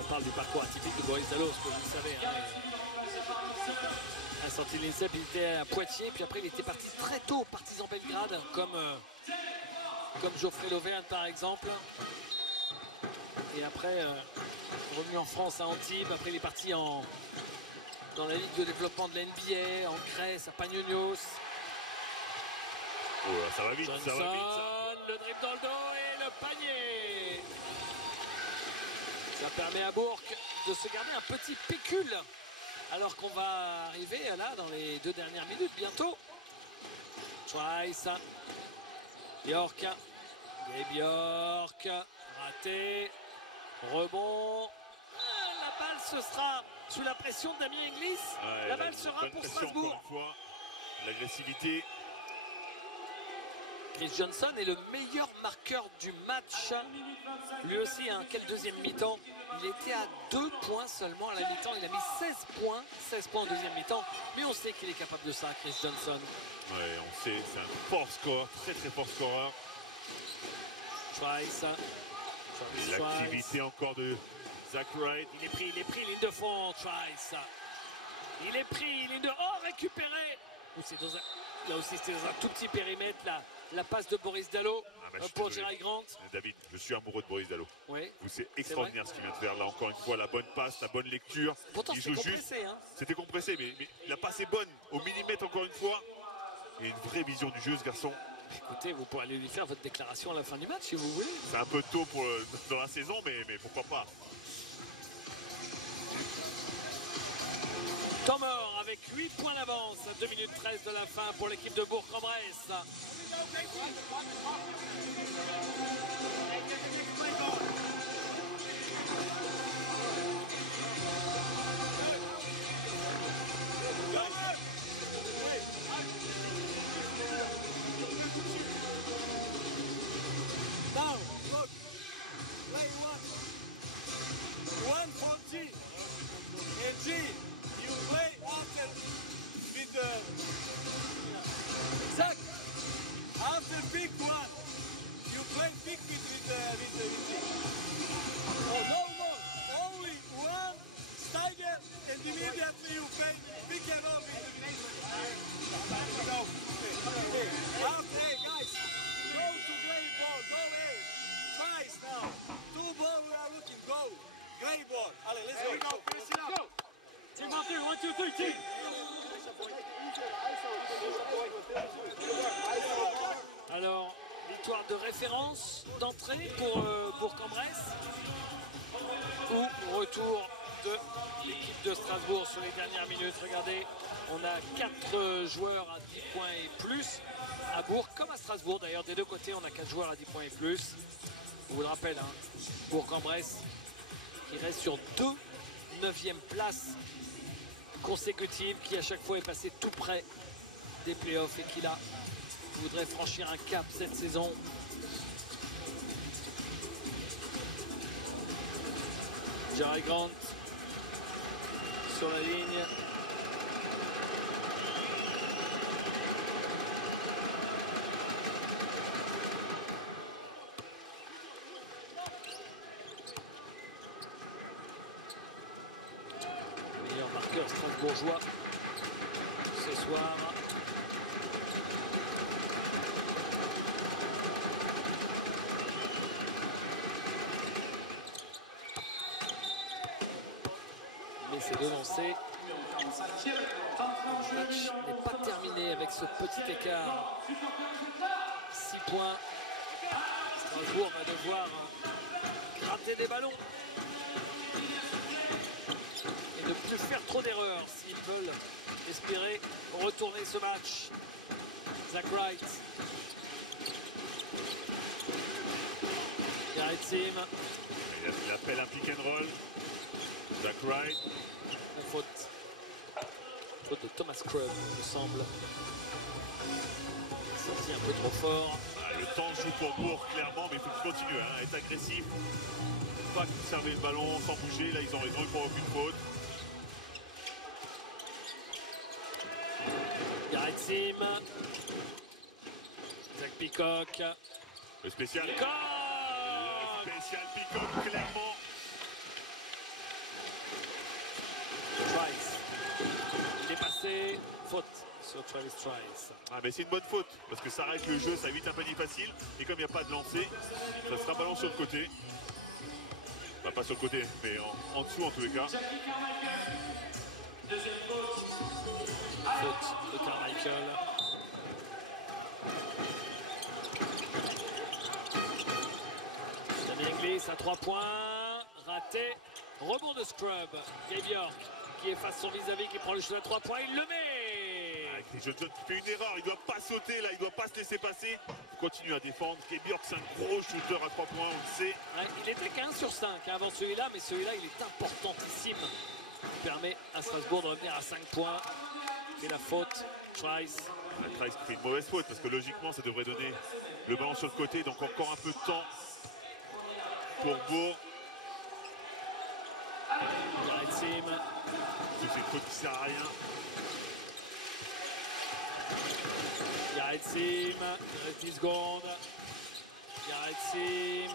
On parle du parcours atypique de Boris Dalot, ce que vous le savez. Hein. À la sortie de l'INSEP, il était à Poitiers, puis après il était parti très tôt au Partizan Belgrade, comme Geoffrey Lauvergne par exemple. Et après, revenu en France à Antibes, après il est parti dans la Ligue de développement de l'NBA, en Grèce, à Panionios. Oh, ça va vite, Johnson, ça va vite. Ça. le dribble dans le dos et le panier. Ça permet à Bourg de se garder un petit pécule. Alors qu'on va arriver là dans les 2 dernières minutes bientôt. Trice. Bjork. Et Bjork. Raté. Rebond. La balle, ce sera sous la pression de Damien Inglis. Ouais, La balle sera bonne pour pression, Strasbourg. encore une fois. L'agressivité. Chris Johnson est le meilleur marqueur du match. Lui aussi, hein, quel deuxième mi-temps. Il était à 2 points seulement à la mi-temps. Il a mis 16 points en deuxième mi-temps. Mais on sait qu'il est capable de ça, Chris Johnson. Ouais, on sait, c'est un fort score, très très fort scoreur. Trice. Et l'activité encore de Zach Wright. Il est pris, ligne de fond, Trice. Il est pris, ligne de... Oh, récupéré. Là aussi, c'était dans un tout petit périmètre, la passe de Boris Dalot Je suis pour désolé. Jerry Grant. David, je suis amoureux de Boris Dalot. Oui. C'est extraordinaire ce qu'il vient de faire là, encore une fois, la bonne passe, la bonne lecture. Pourtant, Il c'est joue juste. compressé. Hein. C'était compressé, mais la passe est bonne, au millimètre encore une fois. Et une vraie vision du jeu, ce garçon. Écoutez, vous pourrez aller lui faire votre déclaration à la fin du match si vous voulez. C'est un peu tôt dans la saison, mais pourquoi pas. Temps mort avec 8 points d'avance à 2 minutes 13 de la fin pour l'équipe de Bourg-en-Bresse. Now, look, play 140. And G, you play after with the Zach. After pick 1, you play pick with the G. Oh no, only one stagger and immediately you play pick and roll with the G. After, hey guys, go to play ball, go ahead. Twice now. 2 ball we are looking, go. Great ball. Allez, let's go. Go. Team up there, 1, 2, 3, team. Alors, victoire de référence d'entrée pour Bourg-en-Bresse ou retour de l'équipe de Strasbourg sur les dernières minutes. Regardez, on a 4 joueurs à 10 points et plus à Bourg, comme à Strasbourg d'ailleurs. Des deux côtés, on a 4 joueurs à 10 points et plus. Je vous le rappelle, hein, Bourg-en-Bresse qui reste sur 2 9e places consécutives, qui à chaque fois est passé tout près des playoffs et qui là voudrait franchir un cap cette saison. Jerry Grant sur la ligne. Meilleur marqueur strasbourgeois soir. Mais c'est de lancer. Le match n'est pas terminé avec ce petit écart. 6 points. Strasbourg va devoir gratter des ballons et ne plus faire trop d'erreurs s'ils veulent espérer retourner ce match. Zach Wright. Garrett Sim. Il appelle un pick and roll. Zach Wright. Une faute. Faute de Thomas Scrub, il me semble. Sorti un peu trop fort. Le temps joue pour Bourg, clairement, mais il faut qu'il continue à être agressif. Pas conserver le ballon sans bouger. Là, ils ont eu pour aucune faute. Garrett Sim. Zach Peacock. Le spécial. Peacock. Le spécial Peacock, clairement. Trice. Il est passé. Faute sur Travis Trice. Ah, mais c'est une bonne faute, parce que ça arrête le jeu, ça évite un panier facile. Et comme il n'y a pas de lancer, ça sera ballon sur le côté. Bah, pas sur le côté, mais en dessous en tous les cas. Faute de Carmichael. Damien Inglis à 3 points. Raté. Rebond de Scrub. Gabe York qui efface son vis-à-vis, qui prend le shoot à 3 points. Il le met. Johnson qui fait une erreur, il ne doit pas sauter là, il ne doit pas se laisser passer. Il continue à défendre. Gabe York, c'est un gros shooter à 3 points, on le sait. Ouais, il était 15 sur 5 avant celui-là, mais celui-là il est importantissime. Il permet à Strasbourg de revenir à 5 points. Et la faute, Trice. Trice qui fait une mauvaise faute parce que logiquement ça devrait donner le ballon sur le côté, donc encore un peu de temps pour Bourg. Garrett Sim. C'est une faute qui sert à rien. Garrett Sim, il reste 10 secondes. Garrett Sim.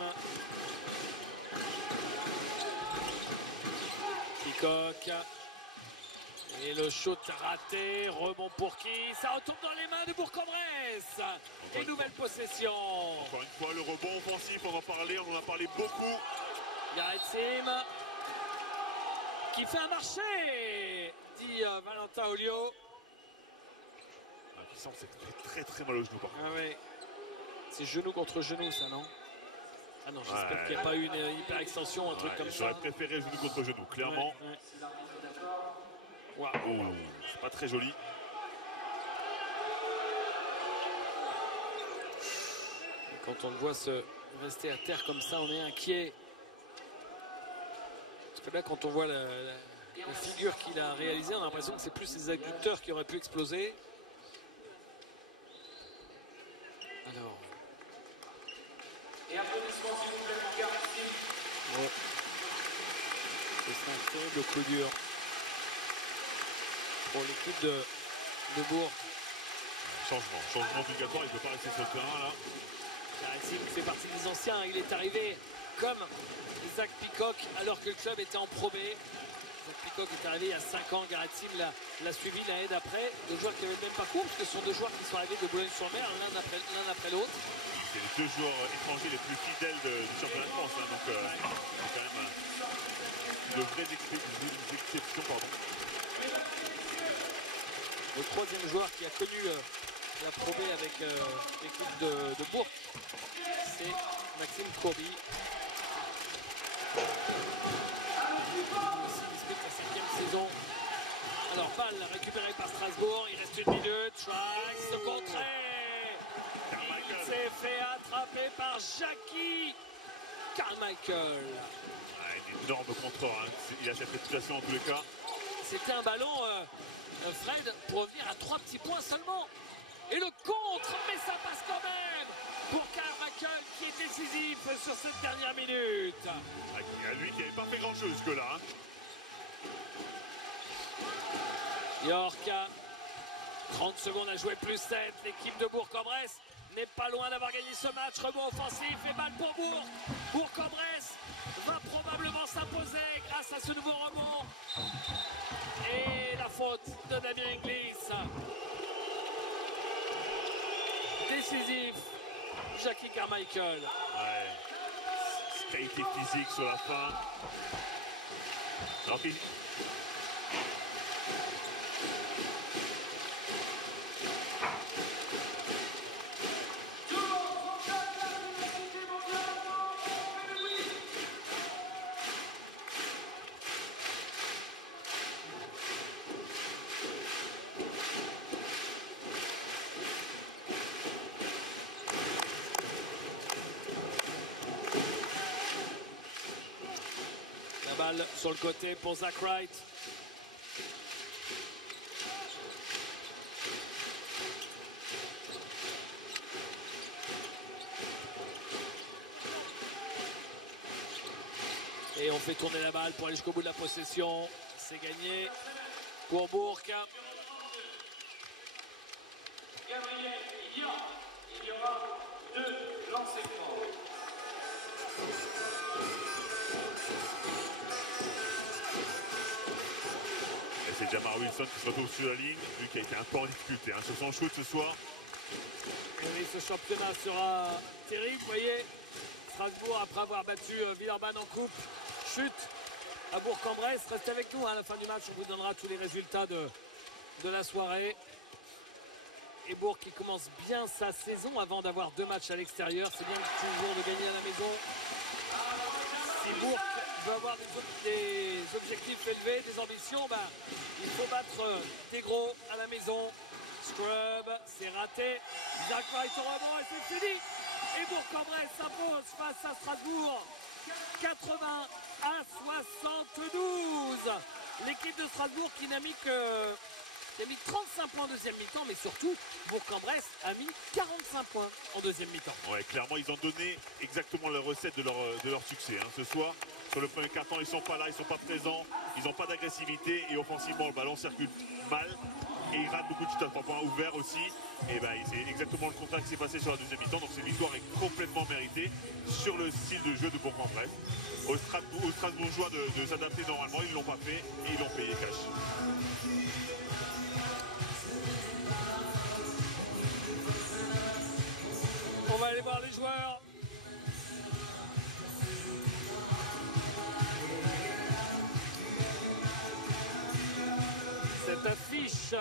Peacock. Et le shoot raté, rebond pour qui? Ça retourne dans les mains de Bourg-en-Bresse. Et nouvelle possession. Encore une fois, le rebond offensif, on en a parlé beaucoup. Garrett Sim qui fait un marché, dit Valentin Olio. Il semble que ça fait très très mal au genou par contre. Ah ouais. C'est genou contre genou ça, non? Ah non, j'espère qu'il n'y a pas eu une hyper extension, un truc comme ça. J'aurais préféré genou contre genou, clairement. Wow. Oh, c'est pas très joli. Et quand on le voit se rester à terre comme ça, on est inquiet. Parce que là, quand on voit la figure qu'il a réalisée, on a l'impression que c'est plus ses adducteurs qui auraient pu exploser. Alors. Et applaudissements s'il vous plaît pour Garrett Sim. Ouais. Ce sera un terrible coup dur pour l'équipe de Bourg. Changement obligatoire, il ne peut pas rester sur le terrain là. Garrett Sim fait partie des anciens, il est arrivé comme Zach Peacock alors que le club était en Pro B. Zach Peacock est arrivé il y a 5 ans, Garrett Sim l'a suivi l'année d'après. Deux joueurs qui n'avaient même pas cours, parce que ce sont deux joueurs qui sont arrivés de Boulogne-sur-Mer, l'un après l'autre. C'est les deux joueurs étrangers les plus fidèles du championnat de France, hein, donc c'est quand même de vraies exceptions. Pardon. Le troisième joueur qui a connu la Pro B avec l'équipe de Bourg, c'est Maxime Courby. Aussi dispute sa 5e saison. Alors, balle récupérée par Strasbourg, il reste 1 minute. Trice contré. Il s'est fait attraper par Jackie Carmichael. Un énorme contrôle, hein. Il a cette réputation en tous les cas. C'était un ballon, Fred, pour revenir à 3 petits points seulement. Et le contre, mais ça passe quand même pour Carmichael qui est décisif sur cette dernière minute. Lui qui n'avait pas fait grand chose jusque-là. Hein. York, 30 secondes à jouer plus 7. L'équipe de Bourg-en-Bresse n'est pas loin d'avoir gagné ce match. Rebond offensif et balle pour Bourg. Bourg-en-Bresse va probablement s'imposer grâce à ce nouveau rebond. Et la faute de Damien Inglis. décisif, Jackie Carmichael. Ouais. Qualité physique sur la fin. Alors, Balle sur le côté pour Zach Wright. Et on fait tourner la balle pour aller jusqu'au bout de la possession. C'est gagné pour Bourg. Gabriel Dion, il y aura 2 lancers francs. c'est Jamar Wilson qui se retrouve sur la ligne, lui qui a été un peu en difficulté sur son shoot ce soir. Et oui, ce championnat sera terrible. Vous voyez, Strasbourg, après avoir battu Villeurbanne en coupe, chute à Bourg-en-Bresse. Restez avec nous, à la fin du match, on vous donnera tous les résultats de la soirée. Et Bourg qui commence bien sa saison avant d'avoir 2 matchs à l'extérieur. C'est bien toujours de gagner à la maison. Si Bourg veut avoir des objectifs élevés, des ambitions, il faut battre des gros à la maison. Scrub, c'est raté. Zach Wright au rebond et c'est fini. Et Bourg-en-Bresse s'impose face à Strasbourg. 80 à 72. L'équipe de Strasbourg qui n'a mis que... Il a mis 35 points en deuxième mi-temps, mais surtout, Bourg-en-Bresse a mis 45 points en deuxième mi-temps. Ouais, clairement, ils ont donné exactement la recette de leur succès ce soir. Sur le premier quart-temps, ils sont pas là, ils sont pas présents, ils n'ont pas d'agressivité et offensivement, le ballon circule mal et ils ratent beaucoup de shots à 3 points ouverts aussi. Et c'est exactement le contraire qui s'est passé sur la deuxième mi-temps. Donc cette victoire est complètement méritée sur le style de jeu de Bourg-en-Bresse. Aux Strasbourgeois de s'adapter normalement, ils ne l'ont pas fait et ils l'ont payé cash. On va aller voir les joueurs. Cette affiche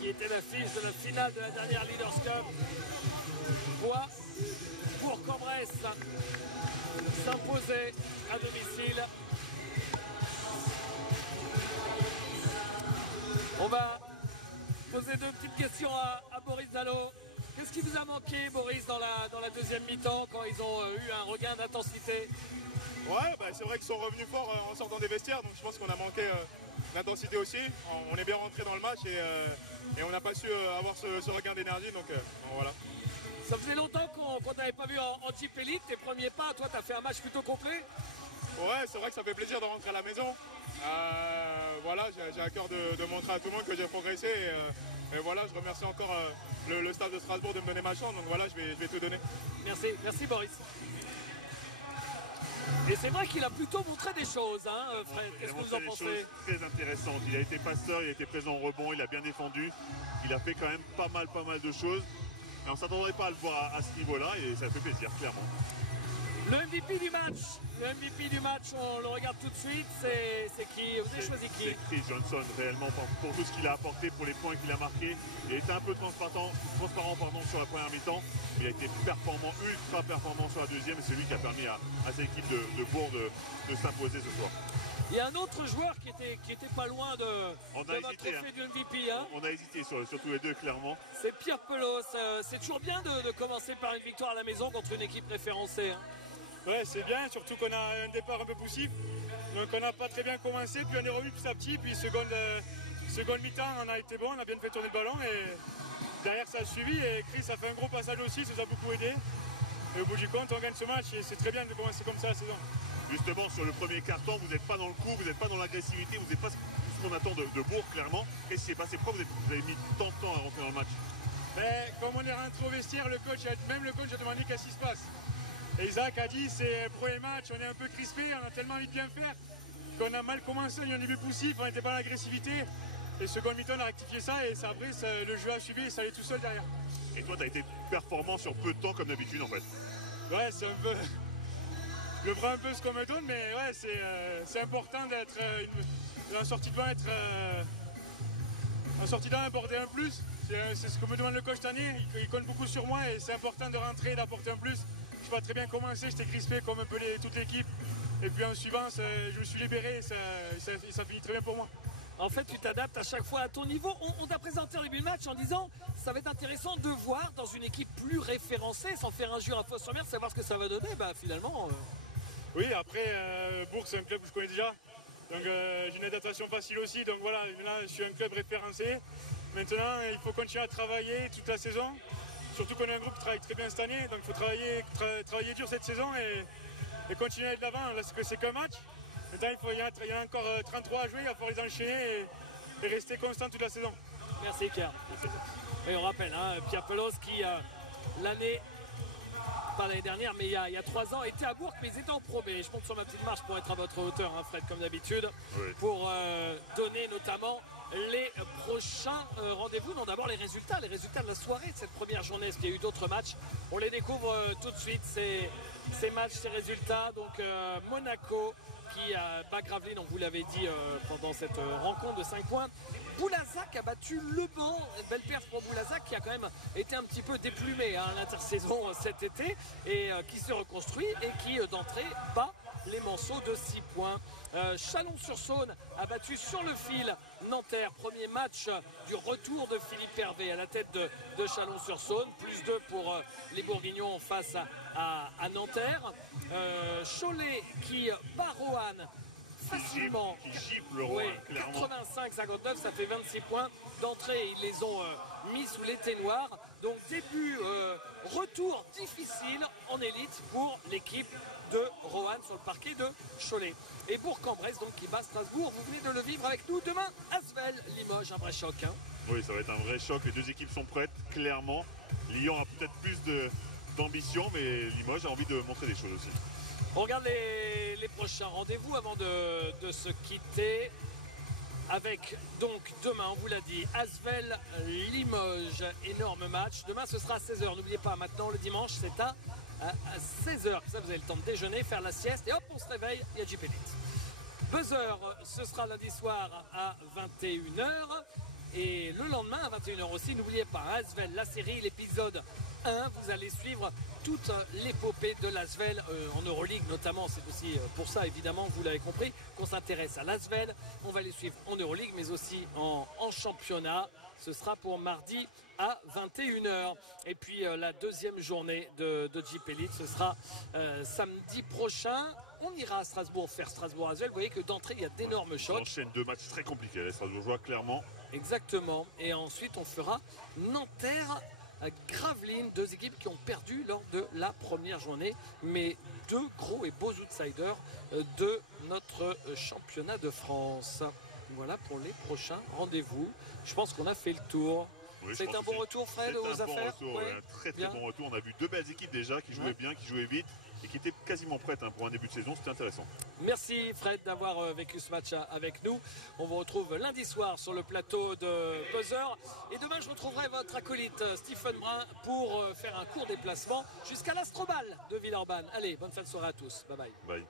qui était l'affiche de la finale de la dernière Leaders Cup voit Bourg-en-Bresse s'imposer à domicile. On va poser 2 petites questions à Boris Dallot. Qu'est-ce qui vous a manqué, Boris, dans la deuxième mi-temps, quand ils ont eu un regain d'intensité? Ouais, c'est vrai qu'ils sont revenus forts en sortant des vestiaires, donc je pense qu'on a manqué d'intensité aussi. On est bien rentré dans le match et on n'a pas su avoir ce regain d'énergie, donc voilà. Ça faisait longtemps qu'on t'avait pas vu en type élite, tes premiers pas, toi tu as fait un match plutôt complet? Ouais, c'est vrai que ça fait plaisir de rentrer à la maison. Voilà, j'ai à cœur de montrer à tout le monde que j'ai progressé et voilà, je remercie encore le staff de Strasbourg de me donner ma chance, donc voilà, je vais tout donner. Merci Boris. Et c'est vrai qu'il a plutôt montré des choses, Fred. Qu'est-ce que vous en pensez? Très intéressantes. Il a été passeur, il a été présent au rebond, il a bien défendu. Il a fait quand même pas mal de choses. Et on ne s'attendrait pas à le voir à ce niveau-là et ça fait plaisir, clairement. Le MVP du match, on le regarde tout de suite, c'est qui? Vous avez choisi qui? C'est Chris Johnson, réellement, pour tout ce qu'il a apporté, pour les points qu'il a marqués. Il a été un peu transparent sur la première mi-temps. Il a été ultra performant sur la deuxième et c'est lui qui a permis à cette équipe de Bourg de s'imposer ce soir. Il y a un autre joueur qui était pas loin de votre trophée du MVP. On a hésité sur tous les deux, clairement. C'est Pierre Pelos. C'est toujours bien de commencer par une victoire à la maison contre une équipe référencée. Ouais, c'est bien, surtout qu'on a un départ un peu poussif. Donc on n'a pas très bien commencé, puis on est revenu petit à petit. Puis seconde mi-temps, on a été bon, on a bien fait tourner le ballon. Et derrière, ça a suivi. Et Chris a fait un gros passage aussi, ça nous a beaucoup aidé. Et au bout du compte, on gagne ce match et c'est très bien de commencer comme ça la saison. Justement, sur le premier quart-temps, vous n'êtes pas dans le coup, vous n'êtes pas dans l'agressivité, vous n'êtes pas ce qu'on attend de Bourg, clairement. Qu'est-ce qui s'est passé? Pourquoi vous avez mis tant de temps à rentrer dans le match? Comme on est rentré au vestiaire, même le coach a demandé qu'est-ce qui se passe. Et Isaac a dit c'est le premier match, on est un peu crispé, on a tellement envie de bien faire qu'on a mal commencé, il y a un début poussif, on n'était pas dans l'agressivité. Et seconde mi-temps, on a rectifié ça et ça, après, le jeu a suivi et ça allait tout seul derrière. Et toi, tu as été performant sur peu de temps comme d'habitude en fait. Ouais, c'est un peu. Je le prends un peu ce qu'on me donne, mais ouais, c'est important d'être. En sortie de banc, en sortie de banc, aborder un plus. C'est ce que me demande le coach cette année. Il compte beaucoup sur moi et c'est important de rentrer et d'apporter un plus. Je n'ai pas très bien commencé, j'étais crispé comme un peu toute l'équipe. Et puis en suivant, je me suis libéré et ça finit très bien pour moi. En fait, tu t'adaptes à chaque fois à ton niveau. On t'a présenté en début de match en disant ça va être intéressant de voir dans une équipe plus référencée, sans faire injure à Fos-sur-Mer, savoir ce que ça va donner. Bah finalement. Oui, après, Bourg, c'est un club que je connais déjà. Donc j'ai une adaptation facile aussi. Donc voilà, là, je suis un club référencé. Maintenant, il faut continuer à travailler toute la saison. Surtout qu'on est un groupe qui travaille très bien cette année. Donc il faut travailler dur cette saison et continuer à aller de l'avant. Là, c'est qu'un match. Maintenant, il y a encore 33 à jouer. Il va falloir les enchaîner et rester constant toute la saison. Merci Pierre. Et on rappelle, hein, Pierre Pelos qui l'année, pas l'année dernière, mais il y a 3 ans, était à Bourg, mais ils étaient en Pro B. Je compte sur ma petite marche pour être à votre hauteur, hein, Fred, comme d'habitude, oui. Pour donner notamment les prochains rendez-vous. Non, d'abord les résultats de la soirée de cette première journée, parce qu'il y a eu d'autres matchs. On les découvre tout de suite, ces matchs, ces résultats. Donc Monaco qui bat Gravelines, on vous l'avait dit pendant cette rencontre de 5 points. Boulazac a battu Le Mans, belle perf pour Boulazac qui a quand même été un petit peu déplumé à l'intersaison cet été et qui se reconstruit et qui d'entrée bat les Manceaux de 6 points. Chalon-sur-Saône a battu sur le fil Nanterre, premier match du retour de Philippe Hervé à la tête de Chalon-sur-Saône, +2 pour les Bourguignons face à Nanterre. Cholet qui bat Roanne facilement, qui gifle le Roanne, clairement. 85-59, ça fait 26 points d'entrée. Ils les ont mis sous l'été noir. Donc début, retour difficile en élite pour l'équipe de Roanne sur le parquet de Cholet. Et Bourg-en-Bresse donc qui bat Strasbourg. Vous venez de le vivre avec nous. Demain, Asvel, Limoges, un vrai choc. Hein. Oui, ça va être un vrai choc. Les deux équipes sont prêtes, clairement. Lyon a peut-être plus d'ambition, mais Limoges a envie de montrer des choses aussi. On regarde les prochains rendez-vous avant de se quitter. Avec donc demain, on vous l'a dit, Asvel, Limoges, énorme match. Demain ce sera à 16h, n'oubliez pas, maintenant le dimanche c'est à 16h. Comme ça vous avez le temps de déjeuner, faire la sieste et hop on se réveille, il y a JP Elite. Buzzer, ce sera lundi soir à 21h. Et le lendemain à 21h aussi, n'oubliez pas, Asvel, la série, l'épisode 1, vous allez suivre toute l'épopée de l'Asvel en Euroleague notamment. C'est aussi pour ça évidemment, vous l'avez compris, qu'on s'intéresse à l'Asvel. On va les suivre en Euroleague mais aussi en championnat. Ce sera pour mardi à 21h. Et puis la deuxième journée de JP Elite, ce sera samedi prochain. On ira à Strasbourg faire Strasbourg-Asvel. Vous voyez que d'entrée, il y a d'énormes chocs. On enchaîne 2 matchs très compliqués, les Strasbourgeois, clairement. Exactement. Et ensuite, on fera Nanterre. Gravelines, 2 équipes qui ont perdu lors de la première journée, mais 2 gros et beaux outsiders de notre championnat de France. Voilà pour les prochains rendez-vous. Je pense qu'on a fait le tour. Oui, c'est un bon retour, Fred, aux affaires. Bon retour, ouais. Un très bon retour. On a vu 2 belles équipes déjà qui jouaient bien, qui jouaient vite et qui étaient quasiment prêtes pour un début de saison. C'était intéressant. Merci Fred d'avoir vécu ce match avec nous. On vous retrouve lundi soir sur le plateau de Buzzer. Et demain, je retrouverai votre acolyte Stephen Brun pour faire un court déplacement jusqu'à l'Astrobal de Villeurbanne. Allez, bonne fin de soirée à tous. Bye bye. Bye.